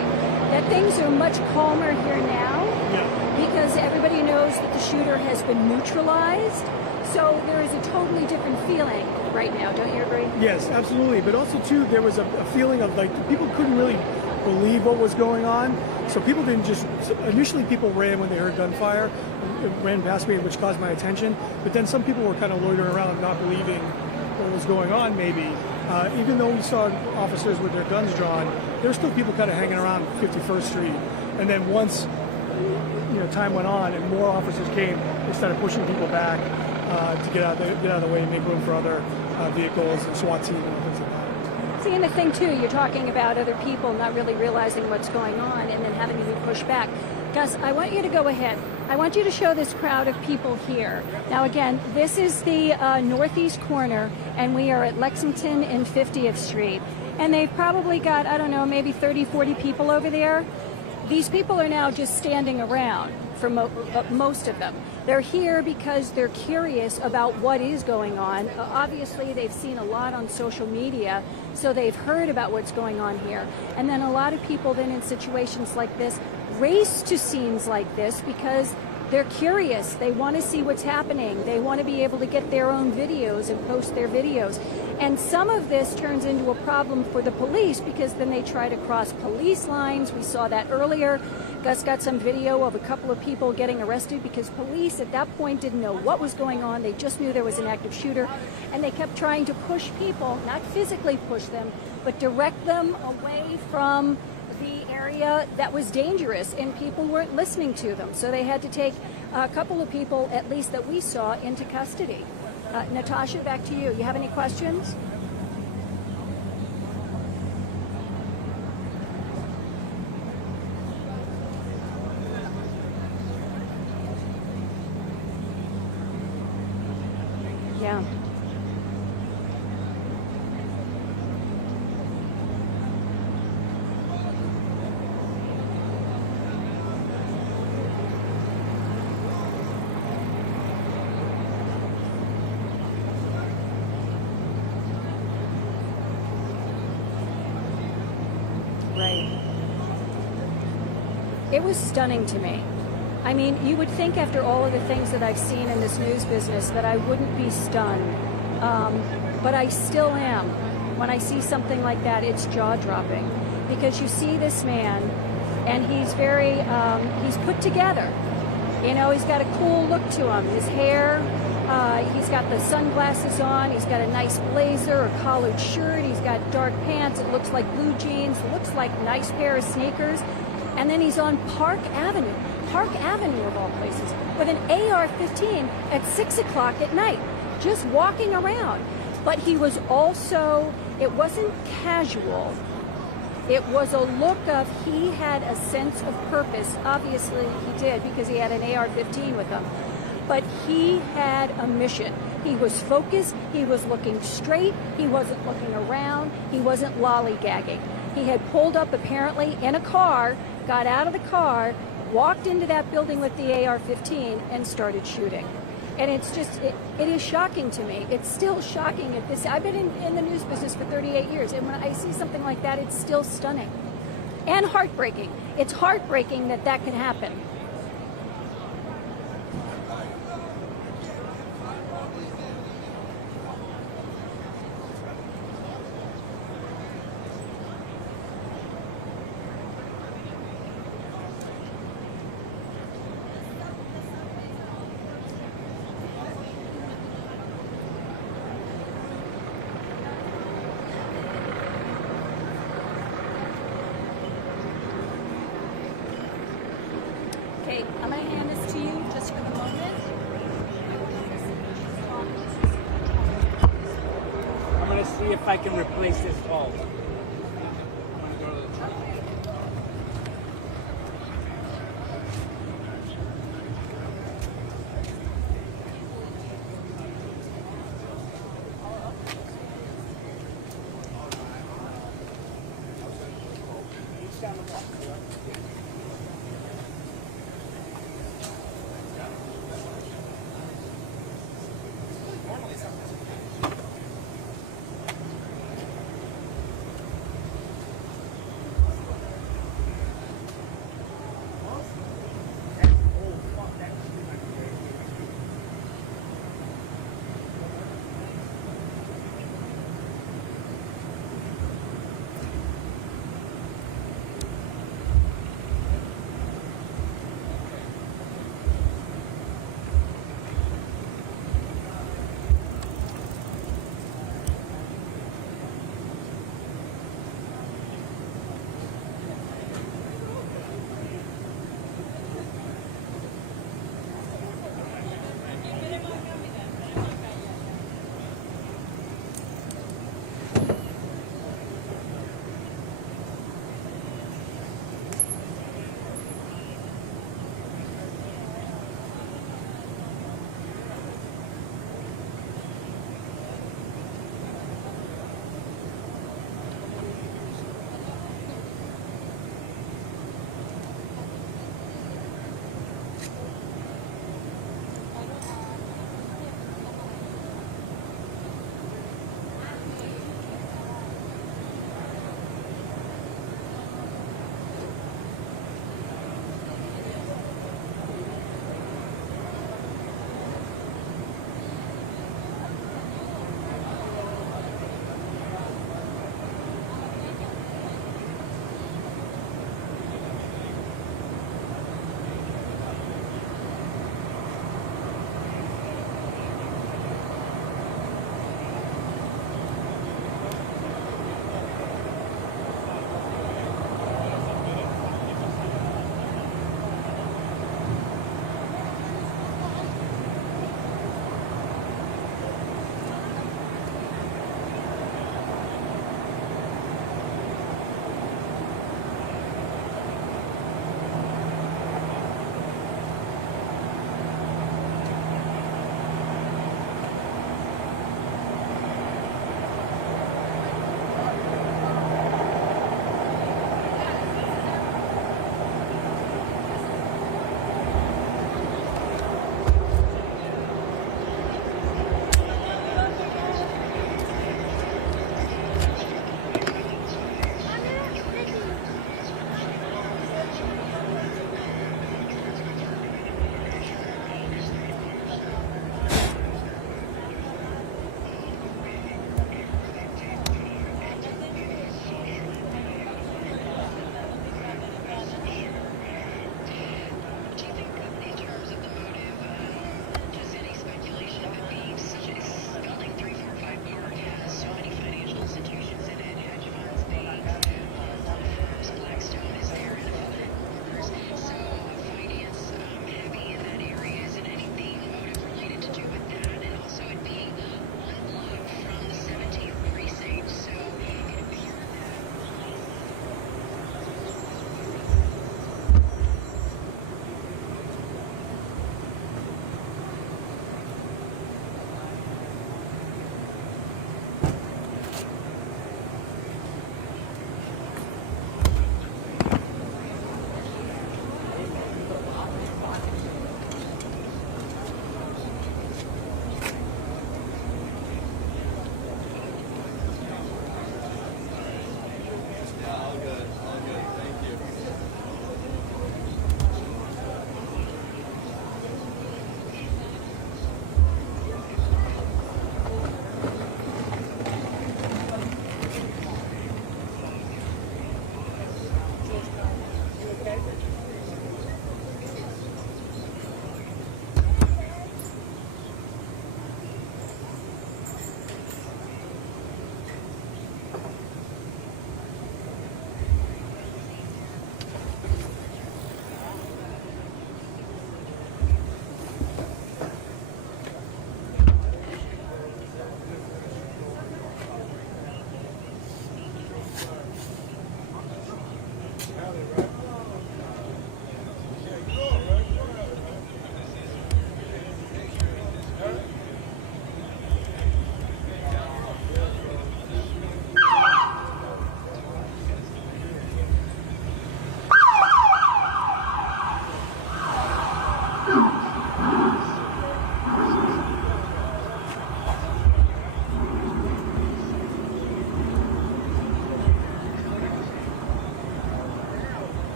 that things are much calmer here now because everybody knows that the shooter has been neutralized. So there is a totally different feeling right now. Don't you agree? Yes, absolutely. But also, too, there was a feeling of like people couldn't really believe what was going on. So people didn't just, initially people ran when they heard gunfire, ran past me, which caused my attention. But then some people were kind of loitering around, not believing what was going on maybe. Even though we saw officers with their guns drawn, there were still people kind of hanging around 51st Street. And then once time went on and more officers came, they started pushing people back to get out of the way and make room for other vehicles and SWAT team and things like that. See, and the thing too, you're talking about other people not really realizing what's going on and then having to be pushed back. Gus, I want you to go ahead. I want you to show this crowd of people here. Now again, this is the northeast corner, and we are at Lexington and 50th Street. And they've probably got, I don't know, maybe 30, 40 people over there. These people are now just standing around for most of them. They're here because they're curious about what is going on. Obviously, they've seen a lot on social media, so they've heard about what's going on here. And then a lot of people then in situations like this race to scenes like this because they're curious. They want to see what's happening. They want to be able to get their own videos and post their videos. And some of this turns into a problem for the police because then they try to cross police lines. We saw that earlier. Gus got some video of a couple of people getting arrested because police at that point didn't know what was going on. They just knew there was an active shooter, and they kept trying to push people, not physically push them, but direct them away from the area that was dangerous, and people weren't listening to them. So they had to take a couple of people, at least that we saw, into custody. Natasha, back to you. You have any questions? Yeah. Right. It was stunning to me. I mean, you would think after all of the things that I've seen in this news business that I wouldn't be stunned, but I still am. When I see something like that, it's jaw-dropping because you see this man, and he's very, he's put together. You know, he's got a cool look to him. His hair, he's got the sunglasses on. He's got a nice blazer, a collared shirt. He's got dark pants. It looks like blue jeans. It looks like a nice pair of sneakers. And then he's on Park Avenue of all places, with an AR-15 at 6 o'clock at night, just walking around. But he was also, it wasn't casual. It was a look of he had a sense of purpose. Obviously he did because he had an AR-15 with him. But he had a mission. He was focused. He was looking straight. He wasn't looking around. He wasn't lollygagging. He had pulled up apparently in a car, got out of the car, walked into that building with the AR-15 and started shooting. And it's just, it is shocking to me. It's still shocking at this. I've been in the news business for 38 years, and when I see something like that, it's still stunning and heartbreaking. It's heartbreaking that that can happen. Okay, I'm going to hand this to you just for the moment. I'm going to see if I can replace this bulb.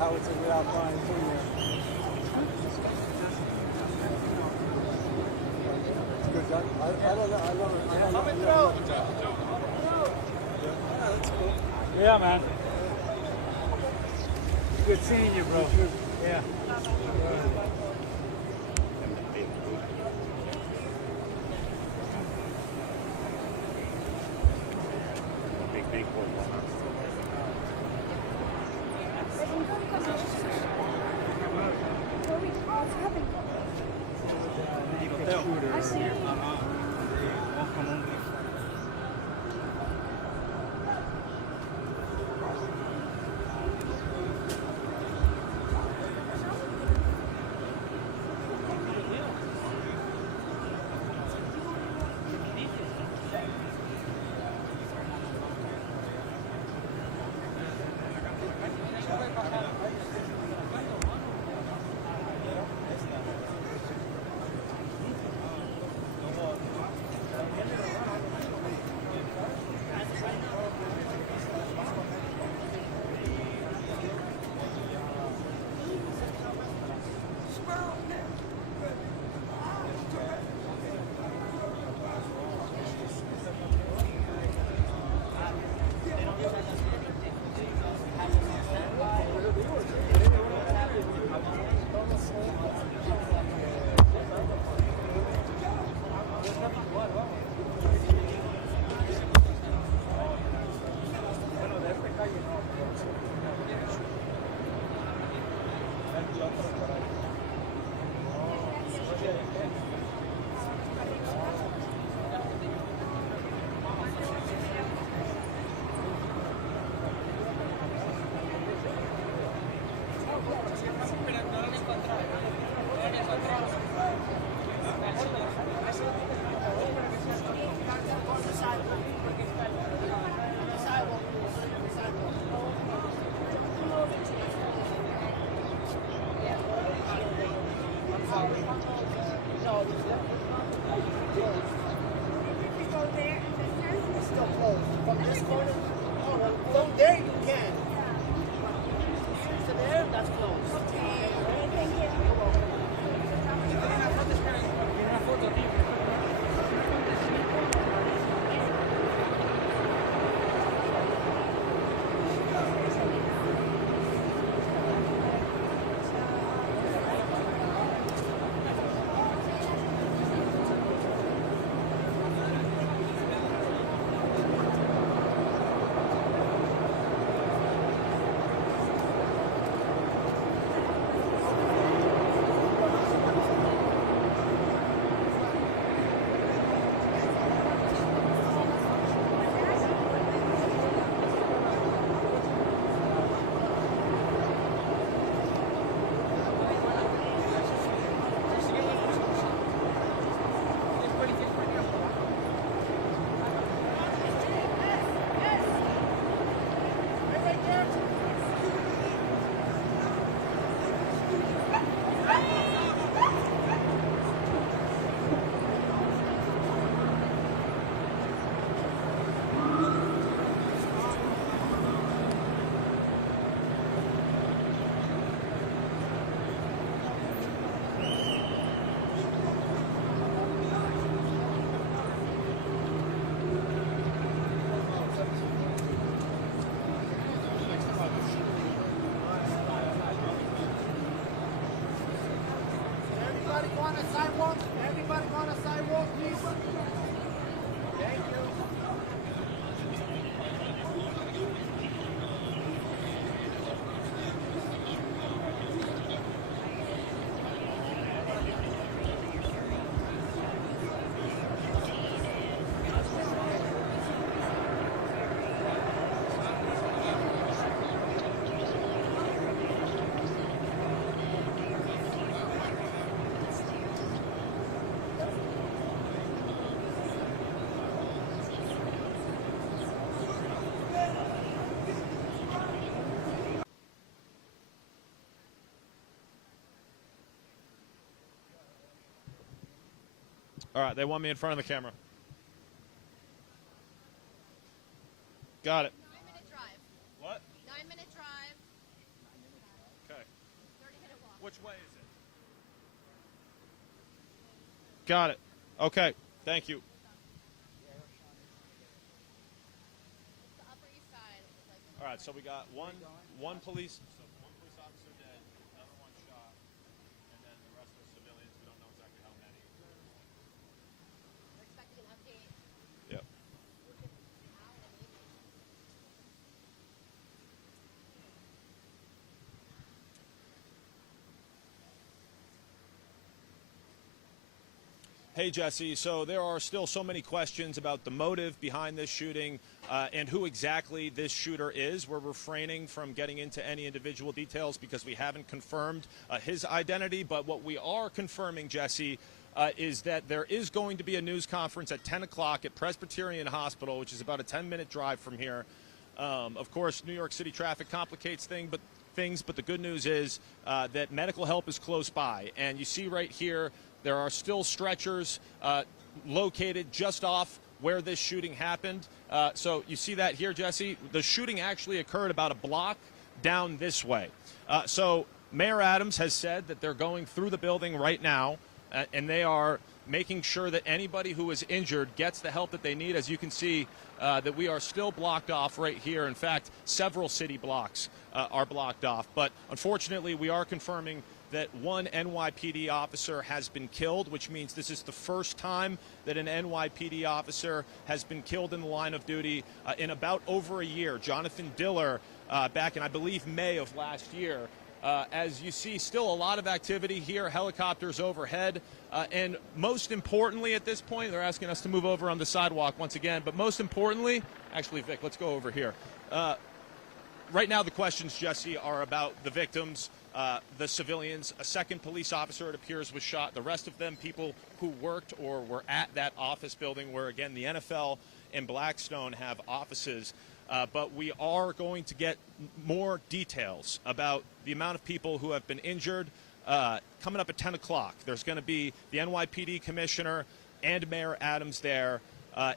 How is it without buying food? Because I don't know. Yeah, that's cool. Yeah, man. Good seeing you, bro. Yeah. Big boy. I see. From this corner, from there you can. All right, they want me in front of the camera. Got it. 9-minute drive. What? 9-minute drive. Okay. 30-minute walk. Which way is it? Got it. Okay. Thank you. The Upper East Side. All right, so we got one police officer dead, another one shot, and then the rest are civilians. We don't know exactly how many. We're expecting an update. Yep. Hey, Jesse. So there are still so many questions about the motive behind this shooting and who exactly this shooter is. We're refraining from getting into any individual details because we haven't confirmed his identity. But what we are confirming, Jesse, is that there is going to be a news conference at 10 o'clock at Presbyterian Hospital, which is about a 10-minute drive from here. Of course, New York City traffic complicates things, but the good news is that medical help is close by. And you see right here, there are still stretchers located just off where this shooting happened. So you see that here, Jesse. The shooting actually occurred about a block down this way. So Mayor Adams has said that they're going through the building right now, and they are making sure that anybody who is injured gets the help that they need. As you can see, that we are still blocked off right here. In fact, several city blocks are blocked off. But unfortunately, we are confirming that one NYPD officer has been killed, which means this is the first time that an NYPD officer has been killed in the line of duty in about over a year. Jonathan Diller, back in, I believe, May of last year. As you see, still a lot of activity here, helicopters overhead, and most importantly at this point, they're asking us to move over on the sidewalk once again, but most importantly, actually, Vic, let's go over here. Right now, the questions, Jesse, are about the victims, the civilians. A second police officer, it appears, was shot. The rest of them, people who worked or were at that office building where, again, the NFL and Blackstone have offices. But we are going to get more details about the amount of people who have been injured coming up at 10 o'clock. There's going to be the NYPD commissioner and Mayor Adams there.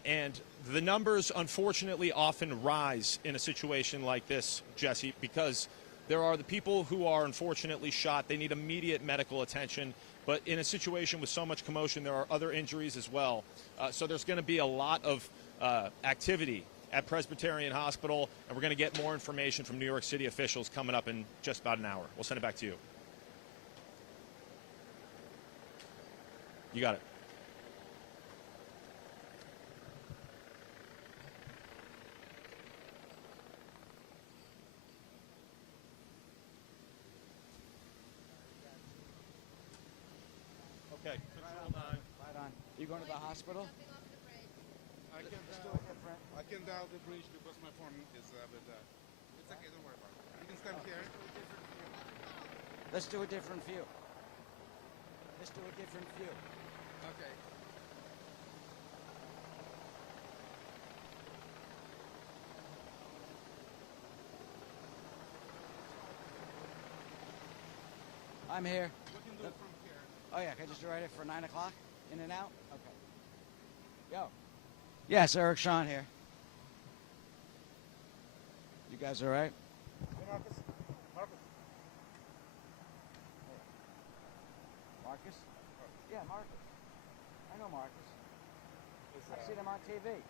And the numbers, unfortunately, often rise in a situation like this, Jesse, because there are the people who are unfortunately shot. They need immediate medical attention. But in a situation with so much commotion, there are other injuries as well. So there's going to be a lot of activity at Presbyterian Hospital, and we're going to get more information from New York City officials coming up in just about an hour. We'll send it back to you. You got it. Okay, control 9. Right on. You going to the hospital? I can dial the bridge because my phone is it's okay, don't worry about it. You can stand here. Let's do a different view. Let's do a different view. Okay. I'm here. We can do it from here. Oh yeah, can I just write it for 9 o'clock? In and out? Okay. Yo. Yes, Eric Sean here. You guys all right? Hey, Marcus. Marcus. Marcus? Yeah, Marcus. I know Marcus. I've seen him on TV.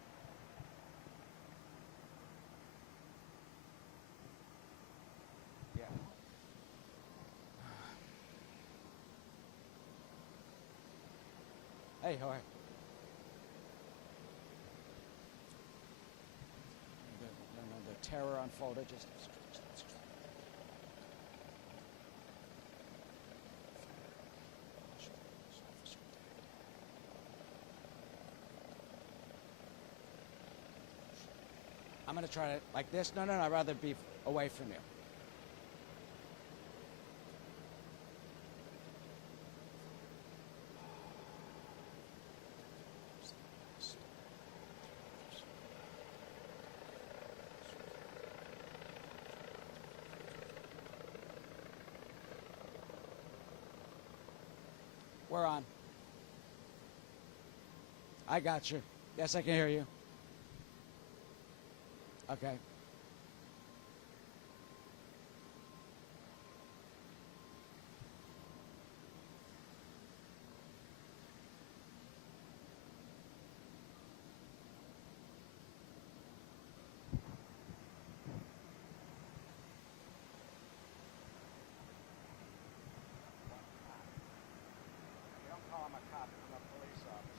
Yeah. Hey, how are you? The terror unfolded. Just. I'm gonna try to like this. No, I'd rather be away from you. We're on. I got you. Yes, I can hear you. Okay. Don't call him a cop, I'm a police officer.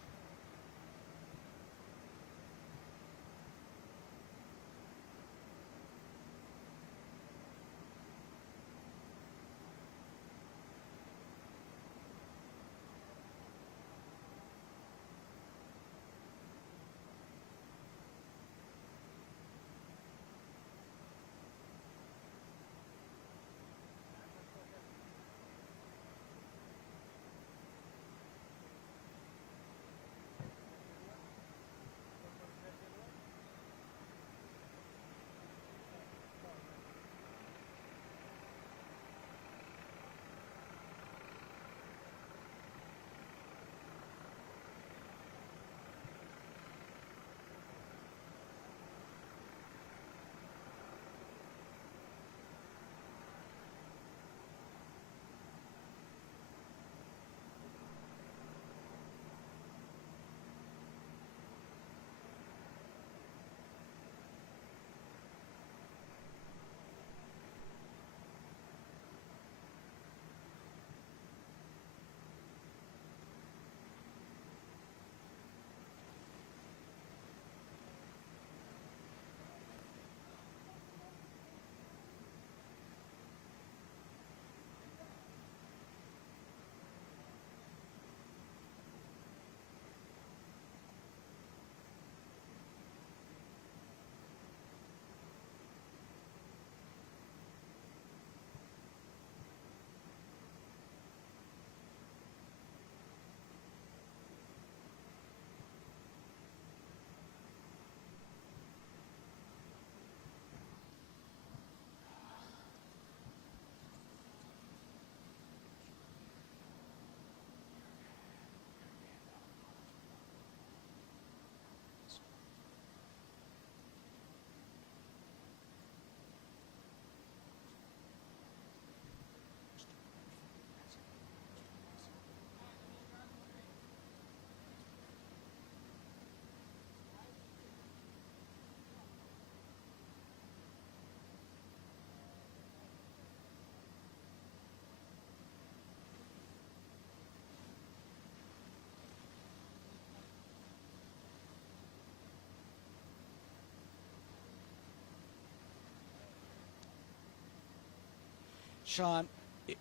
Sean,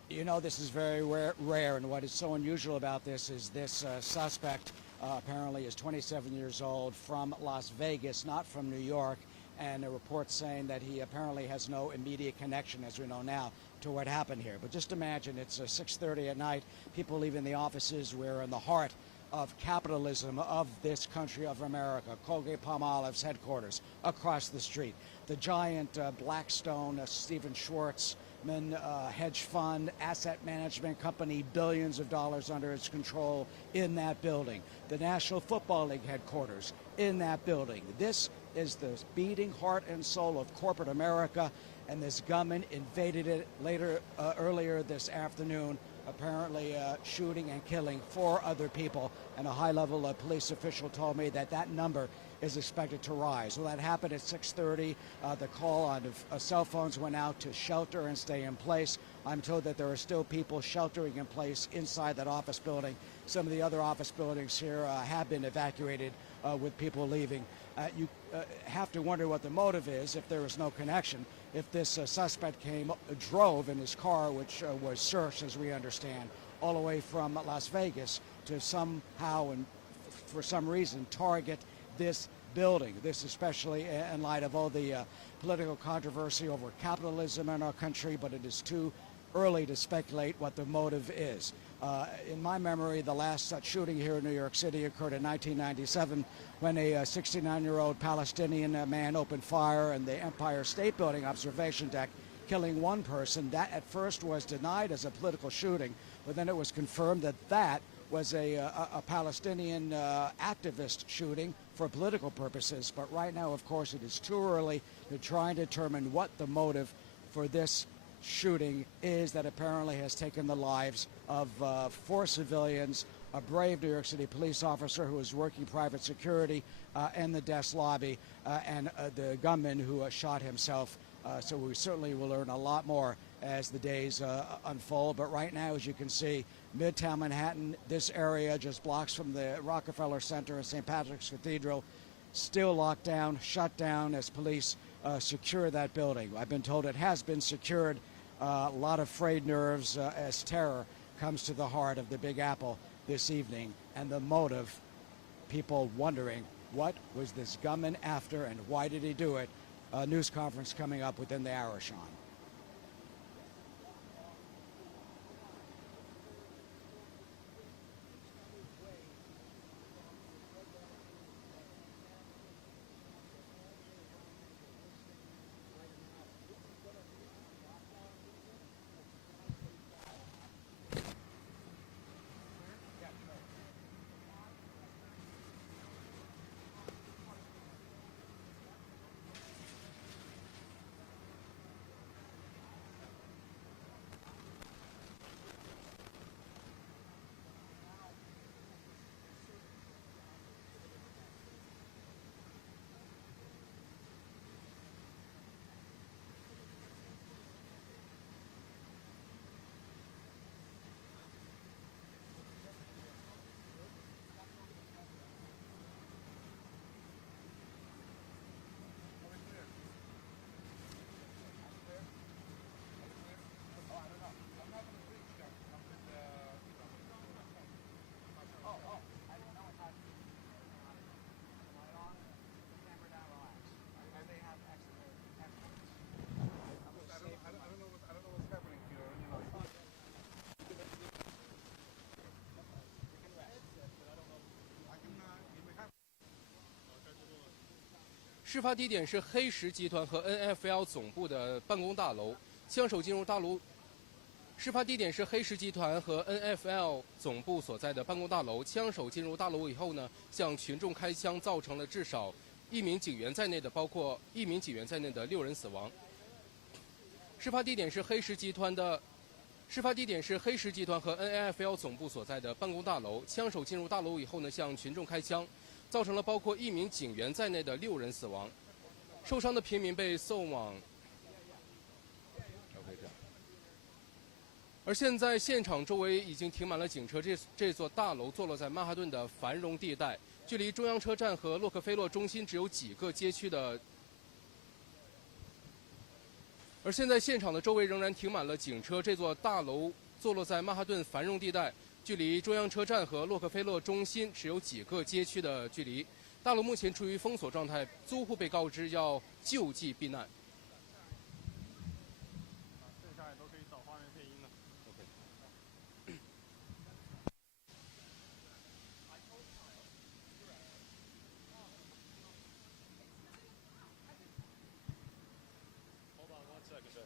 you know this is very rare, and what is so unusual about this is this suspect apparently is 27 years old, from Las Vegas, not from New York, and a report saying that he apparently has no immediate connection, as we know now, to what happened here. But just imagine, it's 6:30 at night, people leaving the offices. We're in the heart of capitalism of this country of America. Colgate-Palmolive's headquarters across the street. The giant Blackstone, Stephen Schwartzman hedge fund, asset management company, billions of dollars under its control in that building. The National Football League headquarters in that building. This is the beating heart and soul of corporate America, and this gunman invaded it earlier this afternoon, apparently shooting and killing 4 other people, and a high-level police official told me that that number is expected to rise. Well, that happened at 6:30. The call on cell phones went out to shelter and stay in place. I'm told that there are still people sheltering in place inside that office building. Some of the other office buildings here have been evacuated with people leaving. You have to wonder what the motive is if there is no connection. If this suspect drove in his car, which was searched, as we understand, all the way from Las Vegas to somehow and for some reason target this building. This especially in light of all the political controversy over capitalism in our country, but it is too early to speculate what the motive is. In my memory, the last such shooting here in New York City occurred in 1997 when a 69-year-old Palestinian man opened fire in the Empire State Building observation deck, killing 1 person. That at first was denied as a political shooting, but then it was confirmed that that was a Palestinian activist shooting for political purposes. But right now, of course, it is too early to try and determine what the motive for this shooting is that apparently has taken the lives of 4 civilians, a brave New York City police officer who was working private security in the desk lobby, and the gunman who shot himself. So we certainly will learn a lot more as the days unfold. But right now, as you can see, Midtown Manhattan, this area just blocks from the Rockefeller Center and St. Patrick's Cathedral, still locked down, shut down as police secure that building. I've been told it has been secured. A lot of frayed nerves as terror comes to the heart of the Big Apple this evening. And the motive, people wondering, what was this gunman after and why did he do it? A news conference coming up within the hour, Sean.事发地点是黑石集团和 NFL 总部的办公大楼。枪手进入大楼。事发地点是黑石集团和 NFL 总部所在的办公大楼。枪手进入大楼以后呢，向群众开枪，造成了至少1名警员在内的6人死亡。事发地点是黑石集团和 NFL 总部所在的办公大楼。枪手进入大楼以后呢，向群众开枪，造成了包括1名警员在内的6人死亡。受伤的平民被送往。而现在现场周围已经停满了警车，这座大楼坐落在曼哈顿的繁荣地带，距离中央车站和洛克菲勒中心只有几个街区的。而现在现场的周围仍然停满了警车，这座大楼坐落在曼哈顿繁荣地带，距离中央车站和洛克菲勒中心只有几个街区的距离。大楼目前处于封锁状态，租户被告知要就地避难。剩下也都可以找画面配音了。Hold on one second, sir.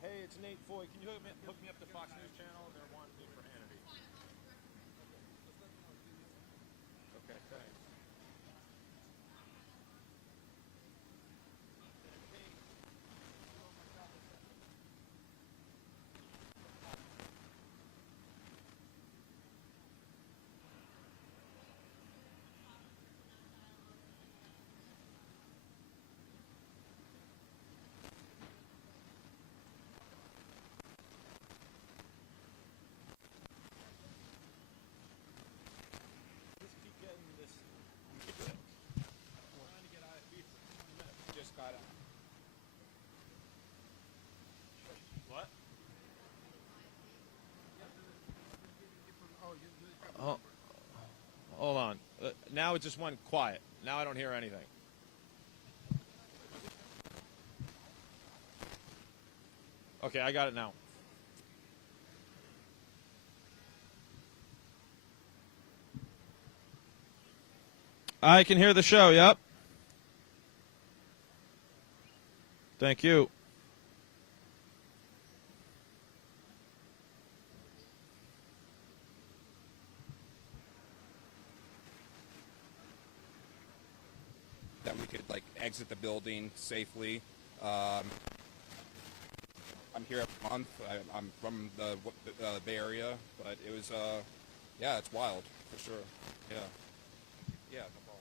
Hey, it's Nate Foy. Can you hook me up to Fox News Channel? They're wanting me for Hannity. Okay, thanks. What? Oh, hold on. Now it just went quiet. Now I don't hear anything. Okay, I got it now. I can hear the show, yep. Thank you. exit the building safely. I'm here every month. I'm from the Bay Area, but it was, yeah, it's wild for sure. Yeah. Yeah, no problem.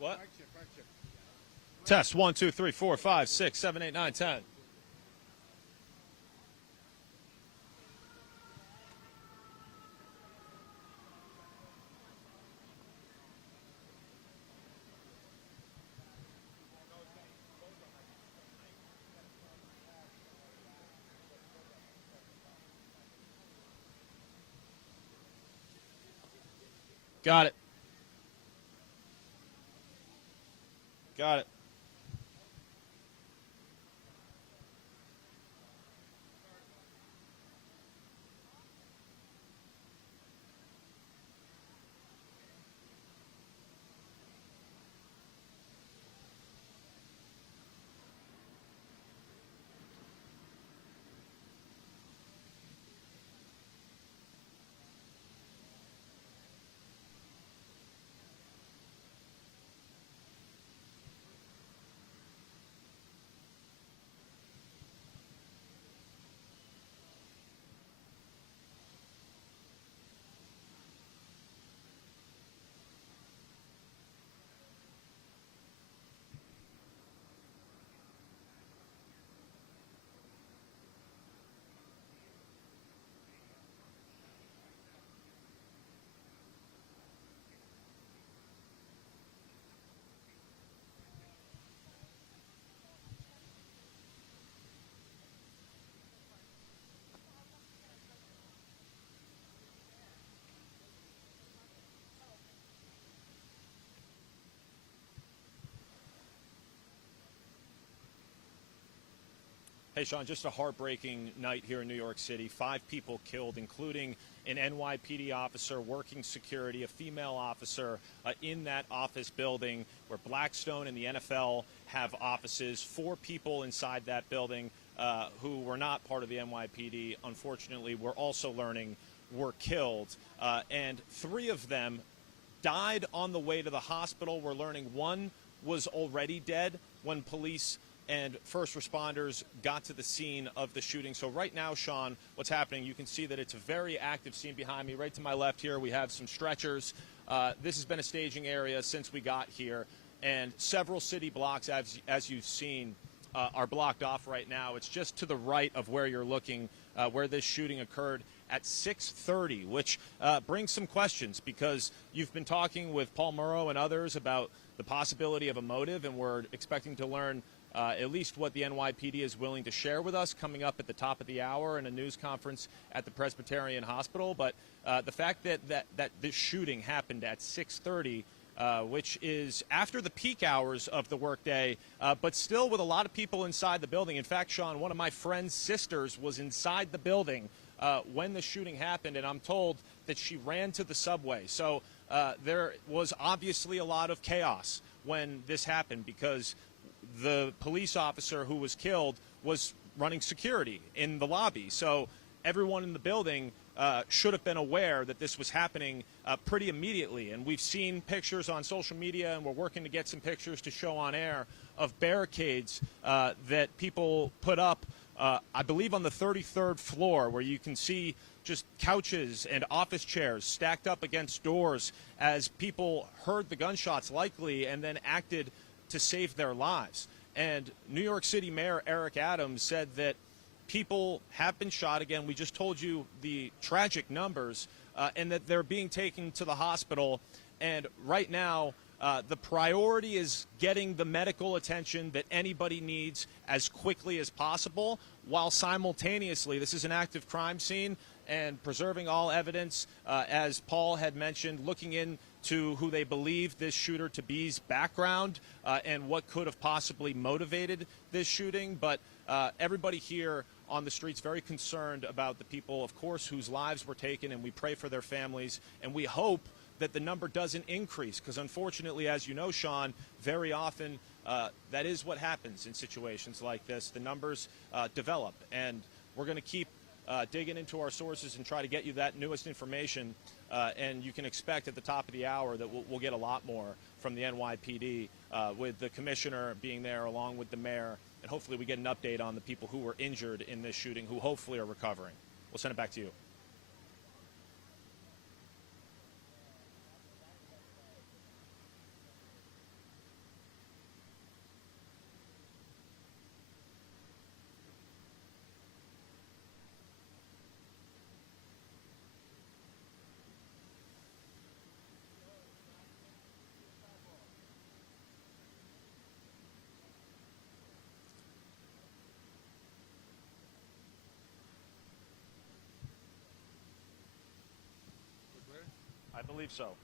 What? Test 1, 2, 3, 4, 5, 6, 7, 8, 9, 10. Got it. Got it. Hey, Sean, just a heartbreaking night here in New York City. 5 people killed, including an NYPD officer working security, a female officer in that office building where Blackstone and the NFL have offices. 4 people inside that building who were not part of the NYPD, unfortunately, we're also learning were killed. And 3 of them died on the way to the hospital. We're learning 1 was already dead when police and first responders got to the scene of the shooting. So right now, Sean, what's happening, you can see that it's a very active scene behind me. Right to my left here, we have some stretchers. This has been a staging area since we got here, and several city blocks, as you've seen, are blocked off right now. It's just to the right of where you're looking, where this shooting occurred at 6:30, which brings some questions, because you've been talking with Paul Murrow and others about the possibility of a motive, and we're expecting to learn at least what the NYPD is willing to share with us coming up at the top of the hour in a news conference at the Presbyterian Hospital. But the fact that this shooting happened at 6:30, which is after the peak hours of the workday, but still with a lot of people inside the building. In fact, Sean, one of my friend's sisters was inside the building when the shooting happened, and I'm told that she ran to the subway. So there was obviously a lot of chaos when this happened, because the police officer who was killed was running security in the lobby. So everyone in the building should have been aware that this was happening pretty immediately. And we've seen pictures on social media, and we're working to get some pictures to show on air of barricades that people put up, I believe on the 33rd floor, where you can see just couches and office chairs stacked up against doors as people heard the gunshots likely and then acted to save their lives. And New York City Mayor Eric Adams said that people have been shot. Again, we just told you the tragic numbers, and that they're being taken to the hospital. And right now, the priority is getting the medical attention that anybody needs as quickly as possible, while simultaneously, this is an active crime scene, and preserving all evidence, as Paul had mentioned, looking into who they believe this shooter to be's background and what could have possibly motivated this shooting. But everybody here on the streets very concerned about the people, of course, whose lives were taken, and we pray for their families, and we hope that the number doesn't increase, because unfortunately, as you know, Sean, very often that is what happens in situations like this. The numbers develop, and we're going to keep digging into our sources and try to get you that newest information, and you can expect at the top of the hour that we'll get a lot more from the NYPD, with the commissioner being there along with the mayor, and hopefully we get an update on the people who were injured in this shooting, who hopefully are recovering. We'll send it back to you. I believe so.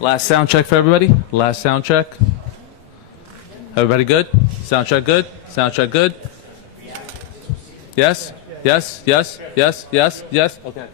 Last sound check for everybody. Last sound check. Everybody good? Sound check good? Sound check good? Yes? Yes? Yes? Yes? Yes? Yes? Okay.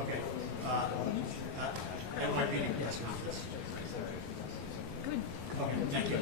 Okay. NYPD. Yes. Good. Okay, thank you.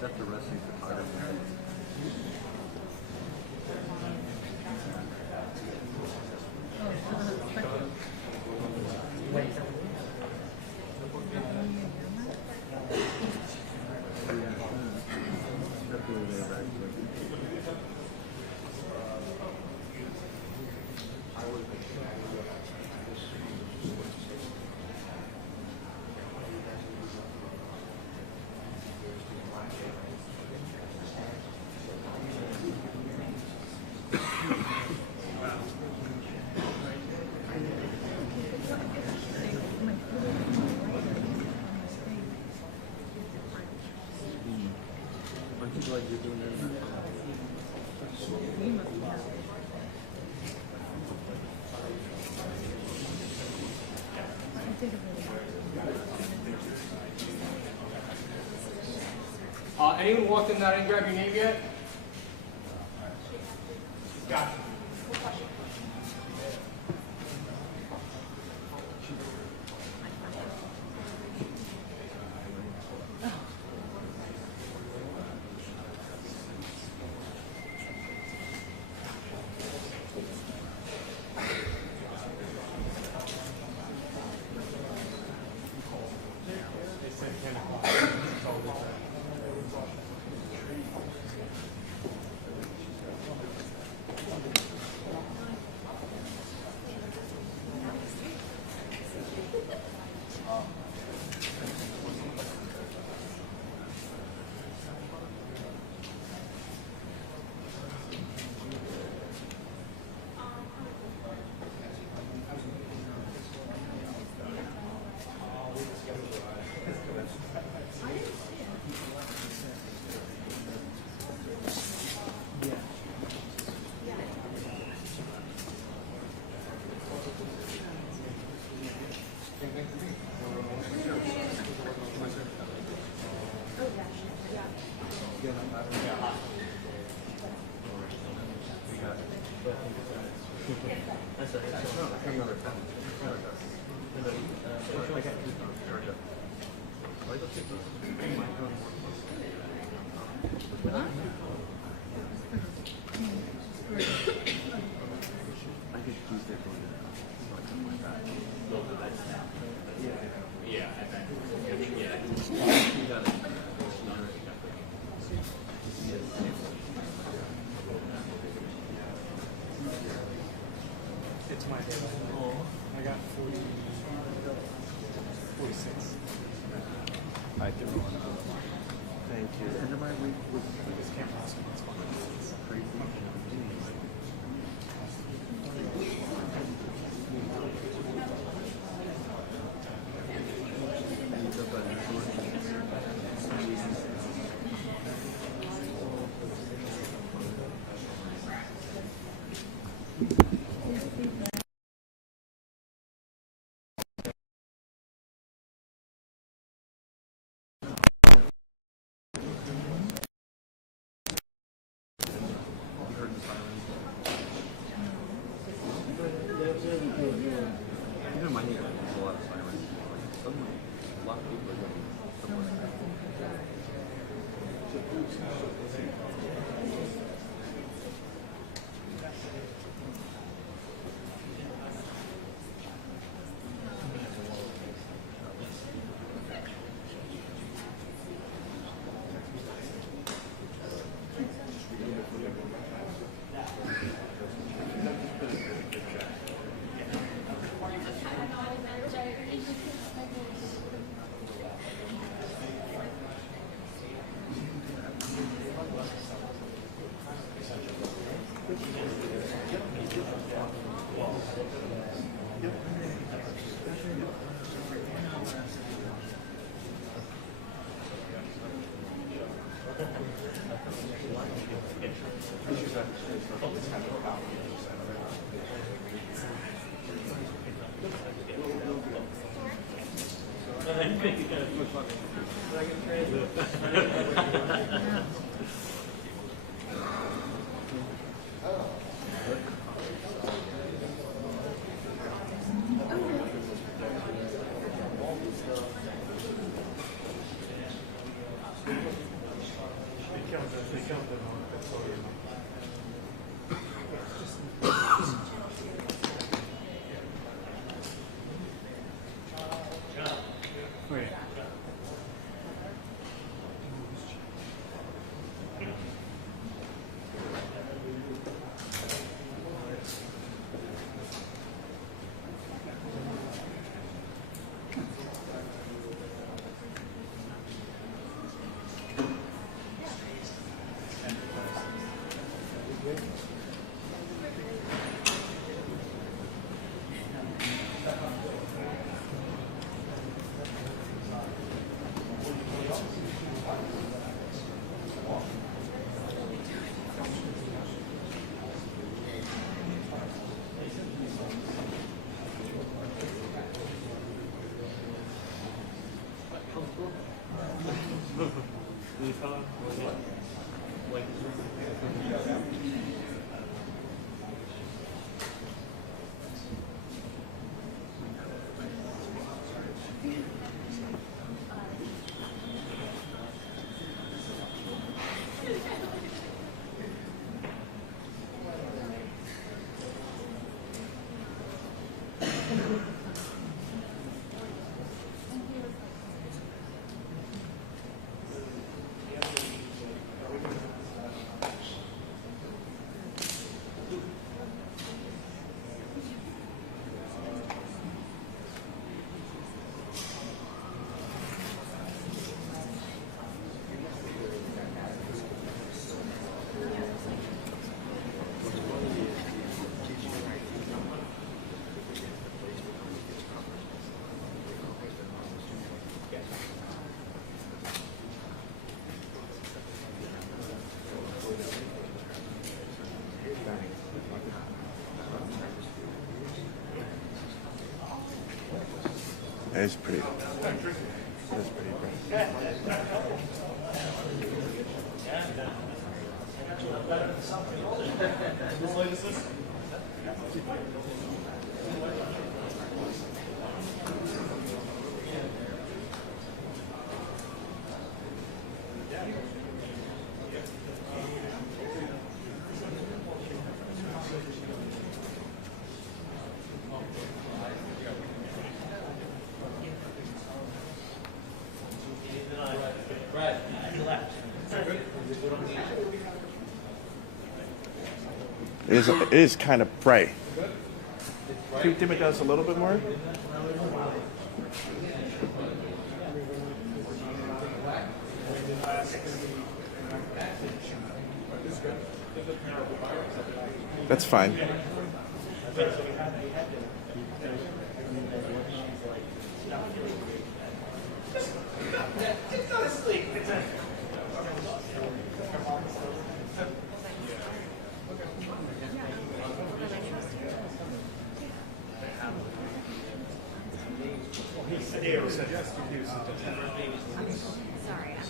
That's arresting photography. Oh. Anyone walked in that I didn't grab your name yet? Gotcha. It's my day. I got 46. I can run. Thank you. And then my week was This can't last months. It's crazy. Even my neighborhood has a lot of sirens. Suddenly, a lot of people are going somewhere. It's pretty. It's pretty bright. It is kind of bright. Can you dim it down just a little bit more? That's fine. Sorry, I'm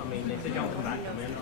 I mean, if they don't come back, come in.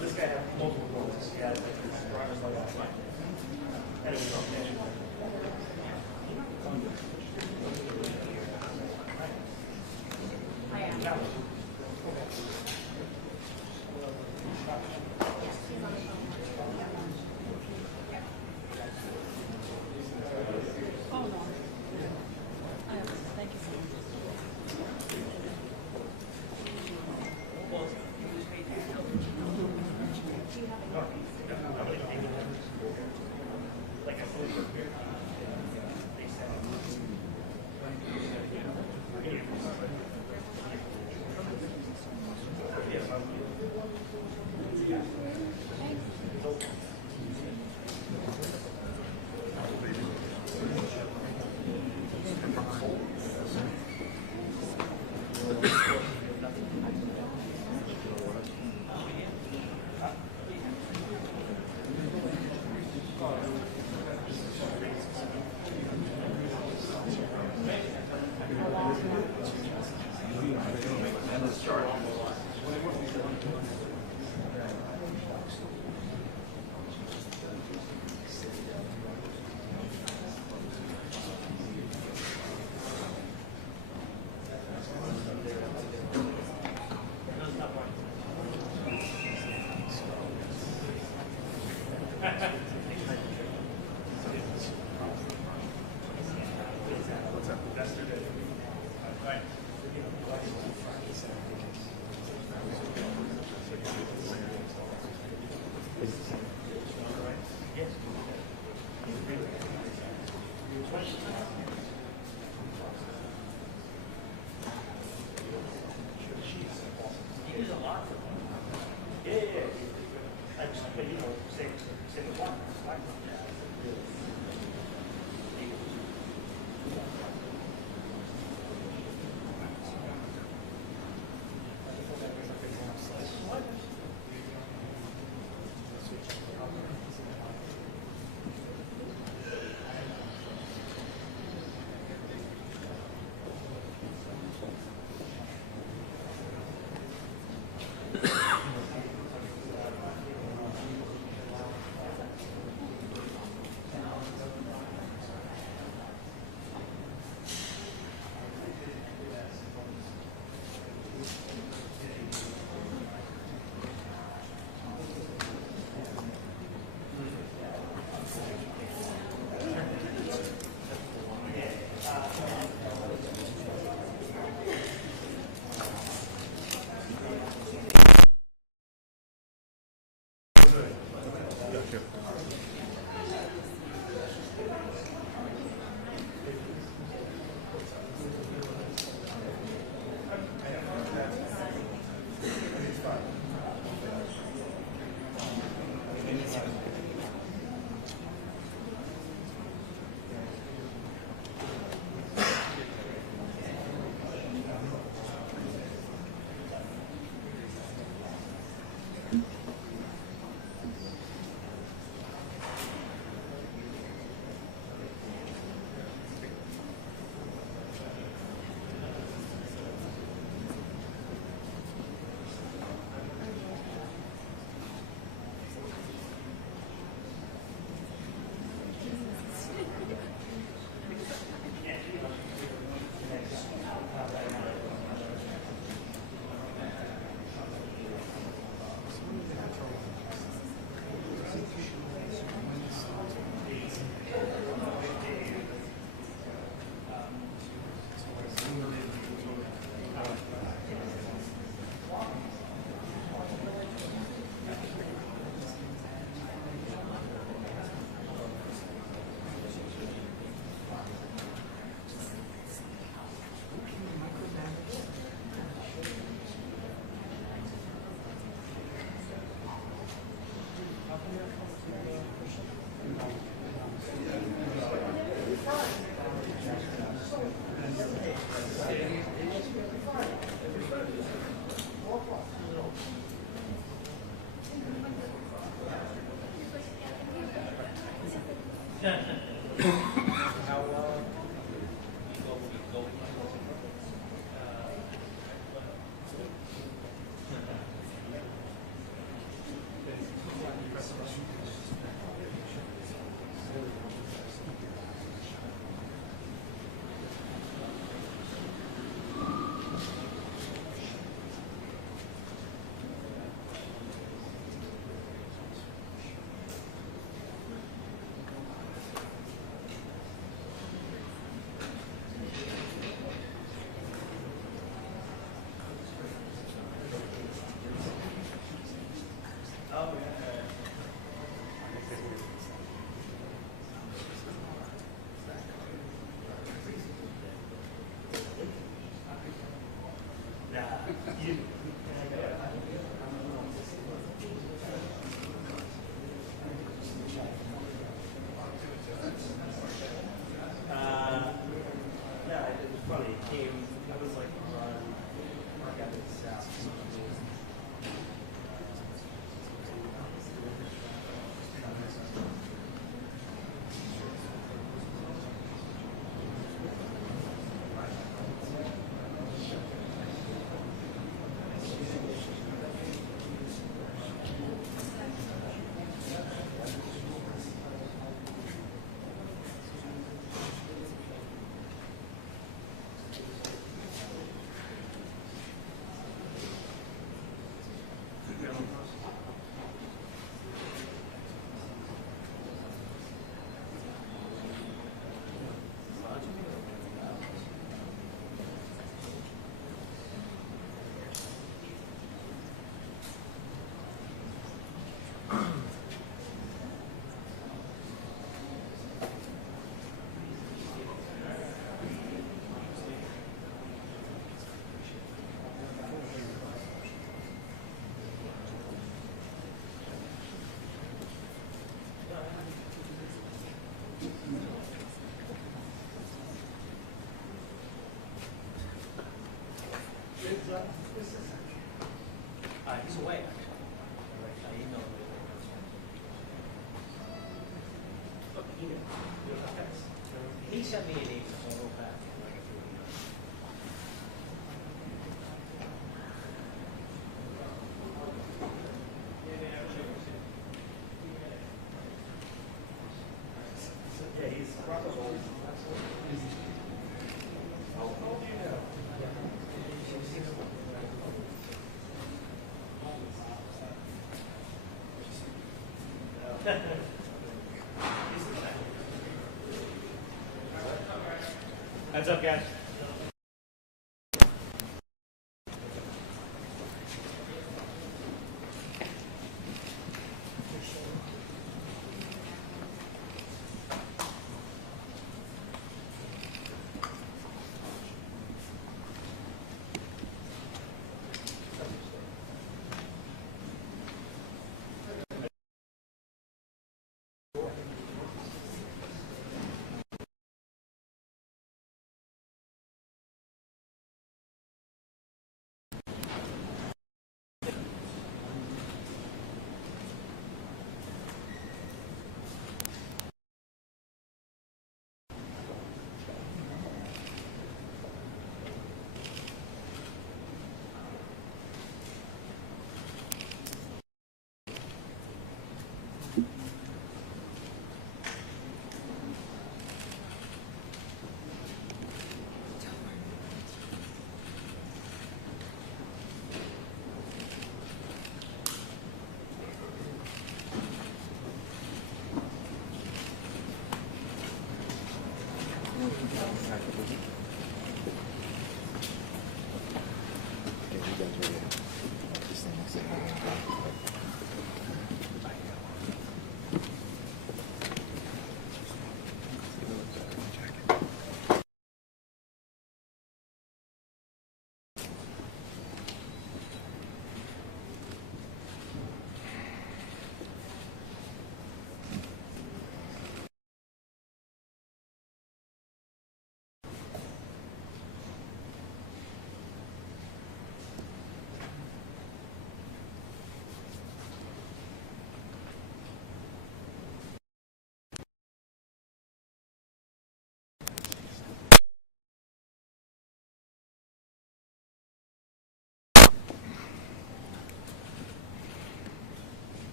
This guy had multiple goals. He had driver's license. And it was okay. He's away. He sent me an email, so I wrote back. Yeah, he's probably. Heads up, guys.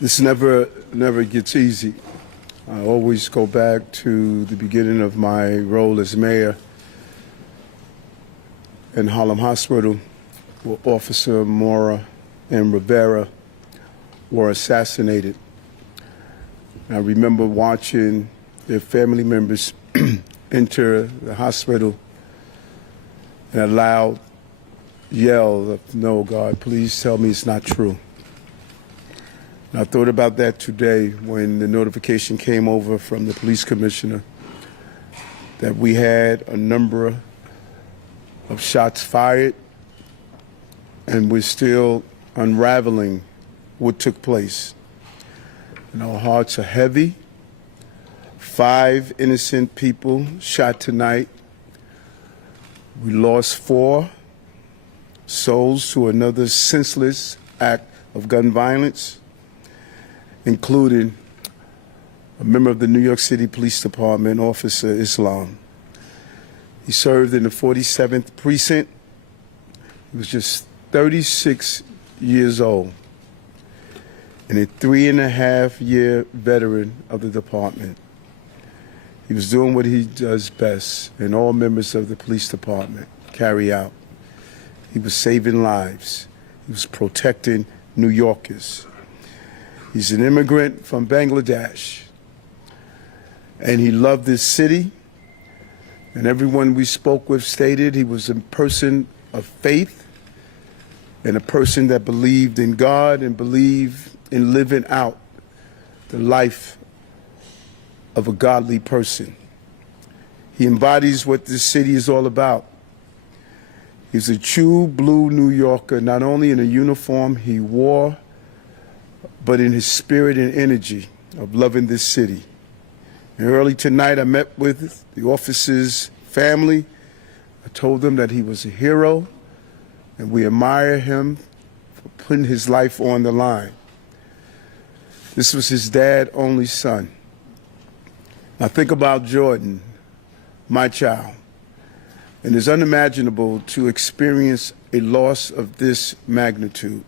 This never gets easy. I always go back to the beginning of my role as mayor in Harlem Hospital, where Officer Mora and Rivera were assassinated. I remember watching their family members enter the hospital and a loud yell of, "No, God, please tell me it's not true." And I thought about that today when the notification came over from the police commissioner that we had a number of shots fired and we're still unraveling what took place. And our hearts are heavy. 5 innocent people shot tonight. We lost 4 souls to another senseless act of gun violence, including a member of the New York City Police Department, Officer Islam. He served in the 47th Precinct. He was just 36 years old and a 3.5-year veteran of the department. He was doing what he does best, and all members of the police department carry out. He was saving lives. He was protecting New Yorkers. He's an immigrant from Bangladesh, and he loved this city. And everyone we spoke with stated he was a person of faith and a person that believed in God and believed in living out the life of a godly person. He embodies what this city is all about. He's a true blue New Yorker, not only in the uniform he wore, but in his spirit and energy of loving this city. And early tonight, I met with the officer's family. I told them that he was a hero, and we admire him for putting his life on the line. This was his dad's only son. I think about Jordan, my child, and it's unimaginable to experience a loss of this magnitude.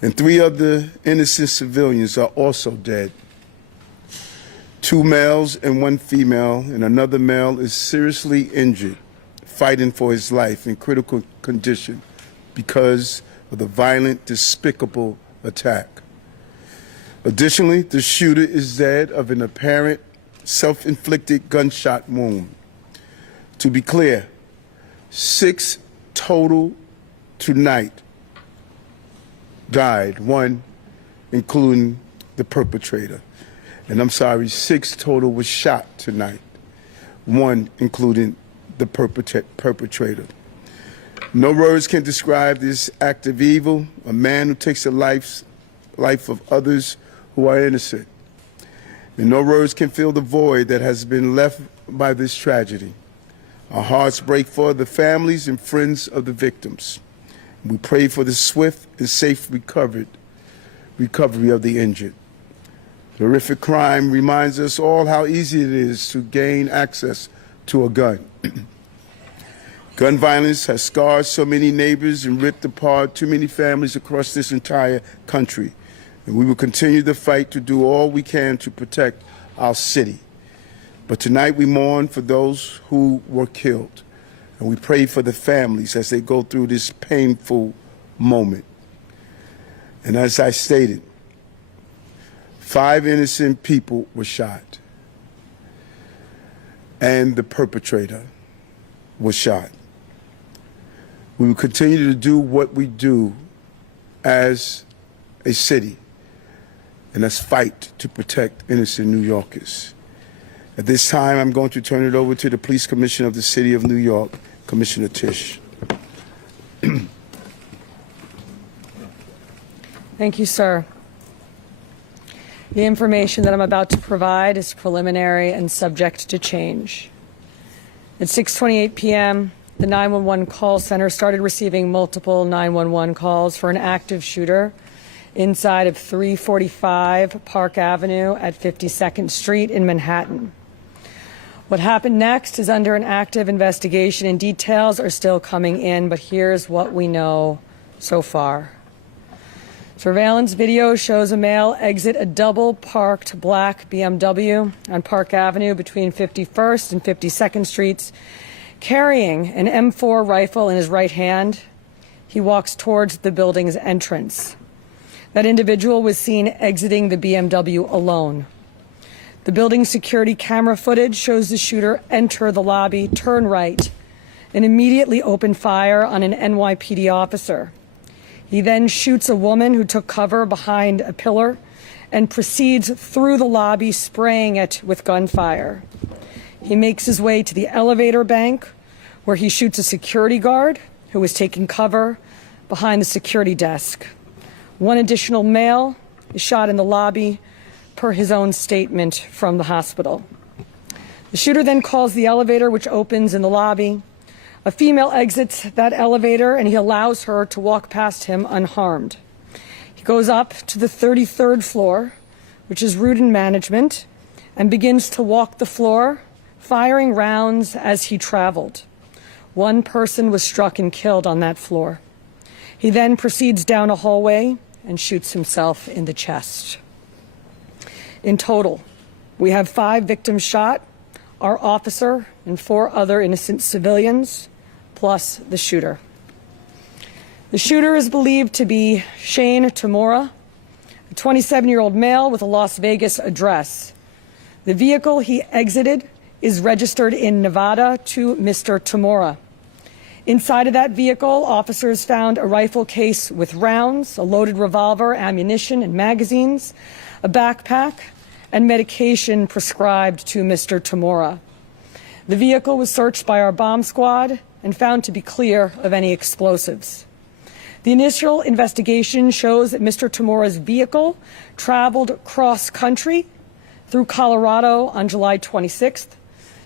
And 3 other innocent civilians are also dead. 2 males and 1 female, and another male is seriously injured, fighting for his life in critical condition because of the violent, despicable attack. Additionally, the shooter is dead of an apparent self-inflicted gunshot wound. To be clear, 6 total tonight died, 1 including the perpetrator. And I'm sorry, 6 total was shot tonight, 1 including the perpetrator. No words can describe this act of evil, a man who takes the life of others who are innocent. And no words can fill the void that has been left by this tragedy. Our hearts break for the families and friends of the victims. We pray for the swift and safe recovery of the injured. The horrific crime reminds us all how easy it is to gain access to a gun. Gun violence has scarred so many neighbors and ripped apart too many families across this entire country. And we will continue the fight to do all we can to protect our city. But tonight we mourn for those who were killed. And we pray for the families as they go through this painful moment. And as I stated, 5 innocent people were shot. And the perpetrator was shot. We will continue to do what we do as a city, and that's fight to protect innocent New Yorkers. At this time, I'm going to turn it over to the Police Commissioner of the City of New York, Commissioner Tisch. Thank you, sir. The information that I'm about to provide is preliminary and subject to change. At 6:28 p.m., the 911 call center started receiving multiple 911 calls for an active shooter inside of 345 Park Avenue at 52nd Street in Manhattan. What happened next is under an active investigation, and details are still coming in, but here's what we know so far. Surveillance video shows a male exit a double-parked black BMW on Park Avenue between 51st and 52nd Streets, carrying an M4 rifle in his right hand. He walks towards the building's entrance. That individual was seen exiting the BMW alone. The building's security camera footage shows the shooter enter the lobby, turn right, and immediately open fire on an NYPD officer. He then shoots a woman who took cover behind a pillar and proceeds through the lobby, spraying it with gunfire. He makes his way to the elevator bank, where he shoots a security guard who was taking cover behind the security desk. One additional male is shot in the lobby, per his own statement from the hospital. The shooter then calls the elevator, which opens in the lobby. A female exits that elevator, and he allows her to walk past him unharmed. He goes up to the 33rd floor, which is Rudin Management, and begins to walk the floor, firing rounds as he traveled. One person was struck and killed on that floor. He then proceeds down a hallway and shoots himself in the chest. In total, we have 5 victims shot, our officer and 4 other innocent civilians, plus the shooter. The shooter is believed to be Shane Tamura, a 27-year-old male with a Las Vegas address. The vehicle he exited is registered in Nevada to Mr. Tamura. Inside of that vehicle, officers found a rifle case with rounds, a loaded revolver, ammunition, and magazines, a backpack, and medication prescribed to Mr. Tamura. The vehicle was searched by our bomb squad and found to be clear of any explosives. The initial investigation shows that Mr. Tamura's vehicle traveled cross-country through Colorado on July 26th,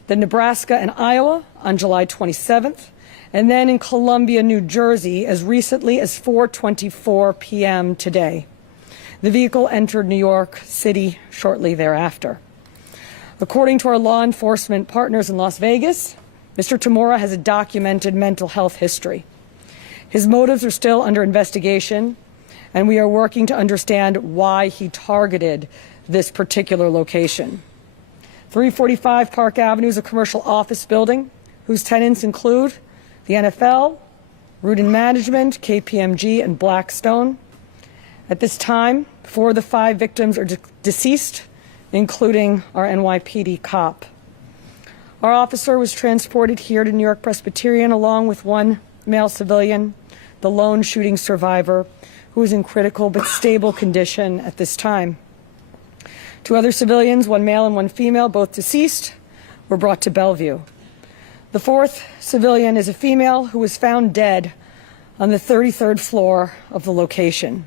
then Nebraska and Iowa on July 27th, and then in Columbia, New Jersey as recently as 4:24 p.m. today. The vehicle entered New York City shortly thereafter. According to our law enforcement partners in Las Vegas, Mr. Tamura has a documented mental health history. His motives are still under investigation, and we are working to understand why he targeted this particular location. 345 Park Avenue is a commercial office building whose tenants include the NFL, Rudin Management, KPMG, and Blackstone. At this time, 4 of the 5 victims are deceased, including our NYPD cop. Our officer was transported here to New York Presbyterian along with 1 male civilian, the lone shooting survivor, who is in critical but stable condition at this time. 2 other civilians, 1 male and 1 female, both deceased, were brought to Bellevue. The 4th civilian is a female who was found dead on the 33rd floor of the location.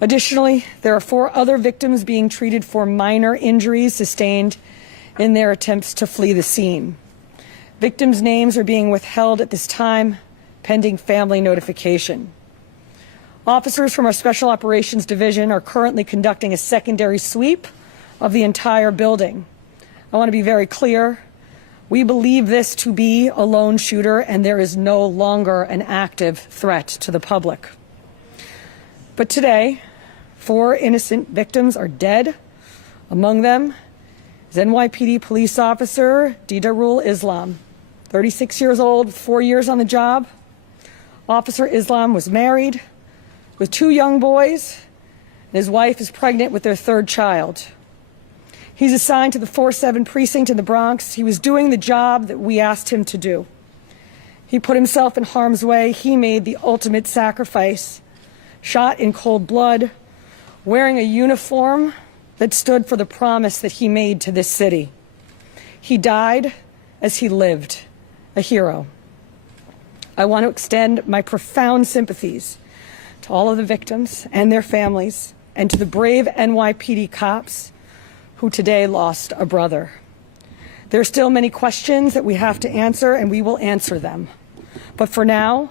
Additionally, there are 4 other victims being treated for minor injuries sustained in their attempts to flee the scene. Victims' names are being withheld at this time, pending family notification. Officers from our Special Operations Division are currently conducting a secondary sweep of the entire building. I want to be very clear. We believe this to be a lone shooter, and there is no longer an active threat to the public. But today, 4 innocent victims are dead. Among them is NYPD police officer Didarul Islam, 36 years old, 4 years on the job. Officer Islam was married with 2 young boys, and his wife is pregnant with their 3rd child. He's assigned to the 4-7 precinct in the Bronx. He was doing the job that we asked him to do. He put himself in harm's way. He made the ultimate sacrifice, shot in cold blood, wearing a uniform that stood for the promise that he made to this city. He died as he lived, a hero. I want to extend my profound sympathies to all of the victims and their families, and to the brave NYPD cops who today lost a brother. There are still many questions that we have to answer, and we will answer them. But for now,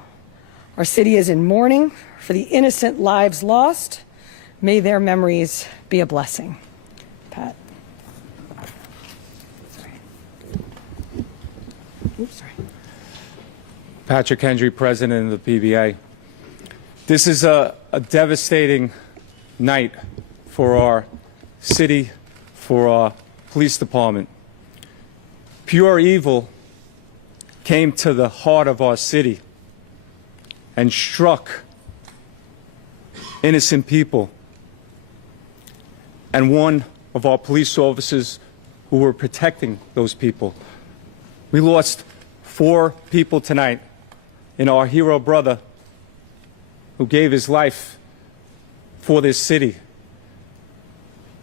our city is in mourning for the innocent lives lost. May their memories be a blessing. Pat. Patrick Hendry, President of the PBA. This is a devastating night for our city, for our police department. Pure evil came to the heart of our city and struck innocent people. And one of our police officers who were protecting those people. We lost 4 people tonight in our hero brother who gave his life for this city.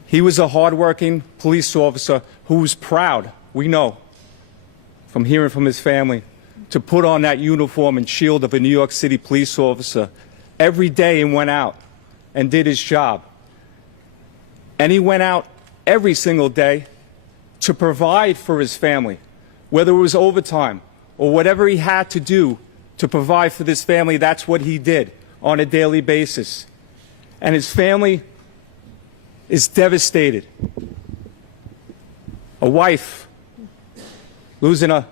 He was a hardworking police officer who was proud, we know, from hearing from his family, to put on that uniform and shield of a New York City police officer every day and went out and did his job. And he went out every single day to provide for his family, whether it was overtime or whatever he had to do to provide for this family. That's what he did on a daily basis. And his family is devastated. A wife losing a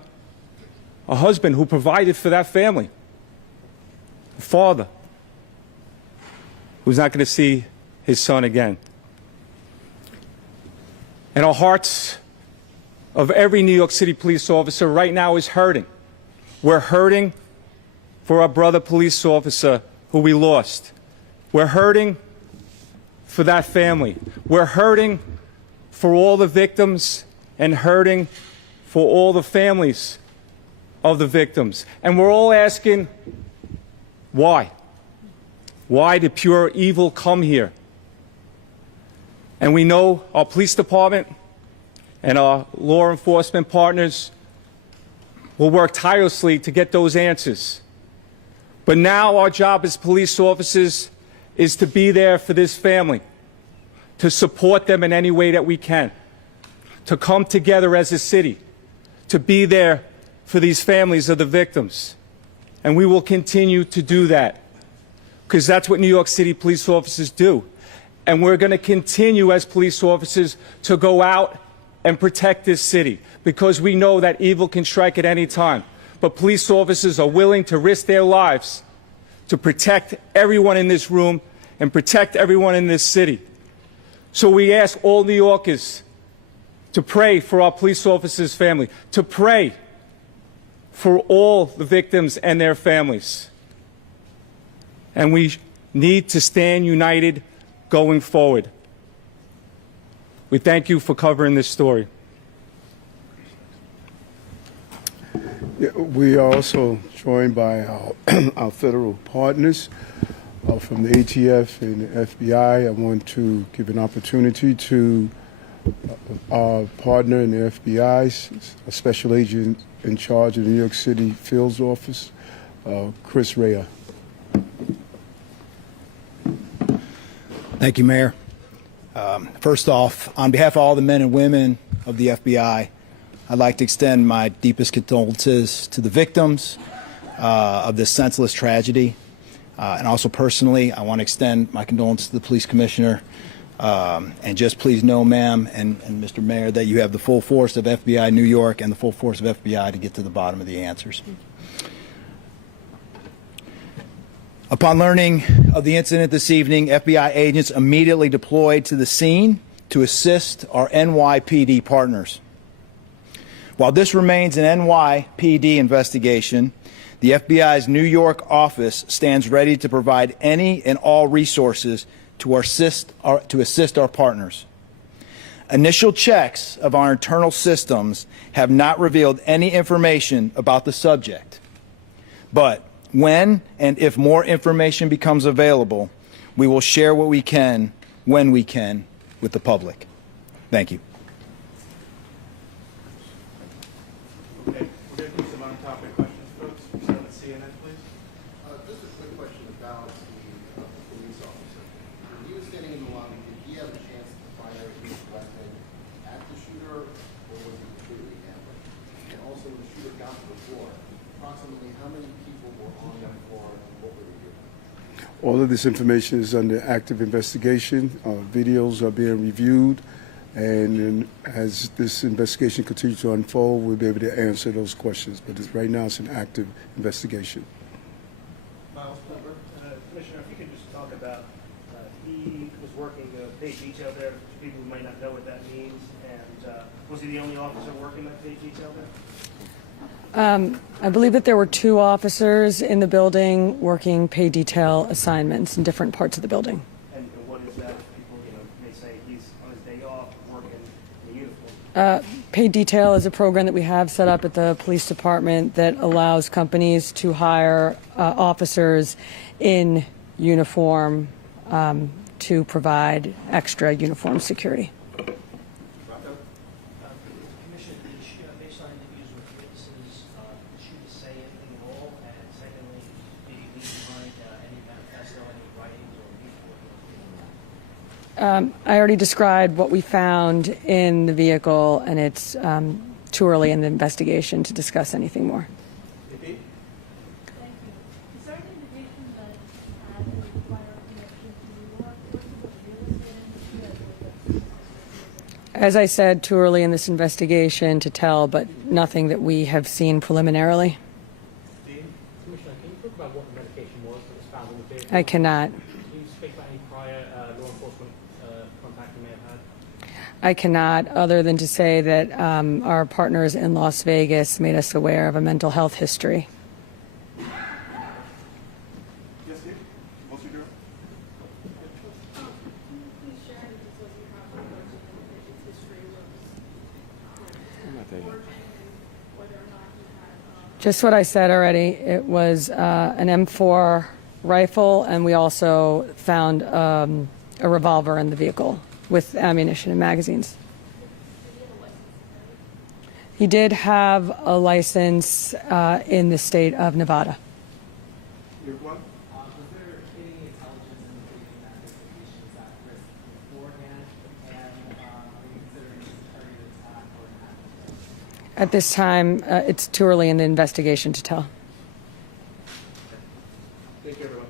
husband who provided for that family. A father who's not going to see his son again. And our hearts of every New York City police officer right now is hurting. We're hurting for our brother police officer who we lost. We're hurting for that family. We're hurting for all the victims and hurting for all the families of the victims. And we're all asking, why? Why did pure evil come here? And we know our police department and our law enforcement partners will work tirelessly to get those answers. But now our job as police officers is to be there for this family, to support them in any way that we can, to come together as a city, to be there for these families of the victims. And we will continue to do that, because that's what New York City police officers do. And we're going to continue as police officers to go out and protect this city, because we know that evil can strike at any time. But police officers are willing to risk their lives to protect everyone in this room and protect everyone in this city. So we ask all New Yorkers to pray for our police officers' family, to pray for all the victims and their families. And we need to stand united going forward. We thank you for covering this story. Yeah, we are also joined by our federal partners from the ATF and the FBI. I want to give an opportunity to our partner in the FBI, a special agent in charge of the New York City Field Office, Chris Rea. Thank you, Mayor. First off, on behalf of all the men and women of the FBI, I'd like to extend my deepest condolences to the victims of this senseless tragedy. And also personally, I want to extend my condolences to the police commissioner. And just please know, ma'am and Mr. Mayor, that you have the full force of FBI New York and the full force of FBI to get to the bottom of the answers. Upon learning of the incident this evening, FBI agents immediately deployed to the scene to assist our NYPD partners. While this remains an NYPD investigation, the FBI's New York office stands ready to provide any and all resources to assist our partners. Initial checks of our internal systems have not revealed any information about the subject. But when and if more information becomes available, we will share what we can, when we can, with the public. Thank you. Okay, we're going to do some on-topic questions, folks. We'll start with CNN, please. Just a quick question about the police officer. When he was standing in the lobby, did he have a chance to fire his weapon at the shooter, or was he completely ambushed? And also, when the shooter got to the floor, approximately how many people were on that floor, and what were they doing? All of this information is under active investigation. Videos are being reviewed. And as this investigation continues to unfold, we'll be able to answer those questions. But right now, it's an active investigation. Miles Pepper, Commissioner, if he was working the paid detail there. People who might not know what that means. And was he the only officer working that paid detail there? I believe that there were 2 officers in the building working pay detail assignments in different parts of the building. And what is that? People, may say he's on his day off working in the uniform. Paid detail is a program that we have set up at the police department that allows companies to hire officers in uniform to provide extra uniform security. Commissioner, based on interviews with witnesses, did she say anything at all? And secondly, did you leave behind any manifesto, any writings or paperwork? I already described what we found in the vehicle, and it's too early in the investigation to discuss anything more. As I said, too early in this investigation to tell, but nothing that we have seen preliminarily. Commissioner, can you talk about what the medication was that was found in the vehicle? I cannot. Can you speak about any prior law enforcement contact you may have had? I cannot, other than to say that our partners in Las Vegas made us aware of a mental health history. Yes, Steve? What's your girl? Just what I said already. It was an M4 rifle, and we also found a revolver in the vehicle with ammunition and magazines. He did have a license in the state of Nevada. Your what? Was there any intelligence indicating that this patient was at risk beforehand? And are you considering this a targeted attack or an accident? At this time, it's too early in the investigation to tell. Thank you, everyone.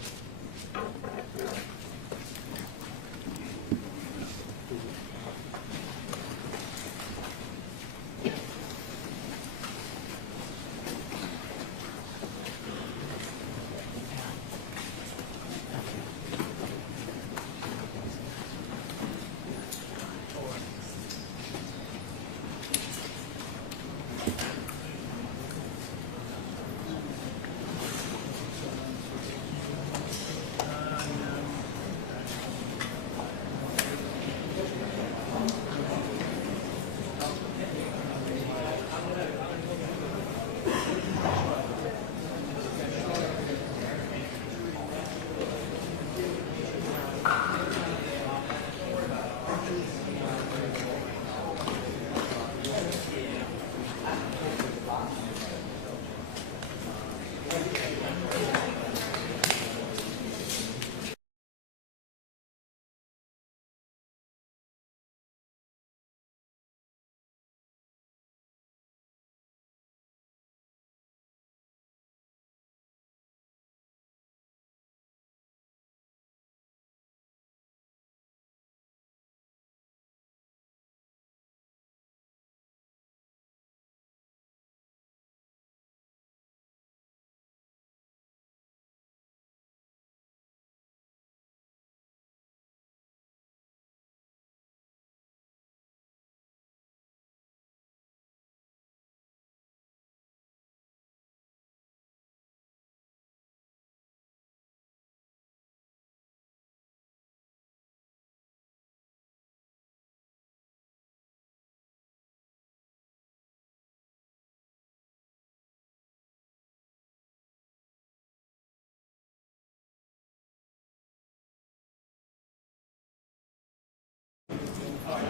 All right,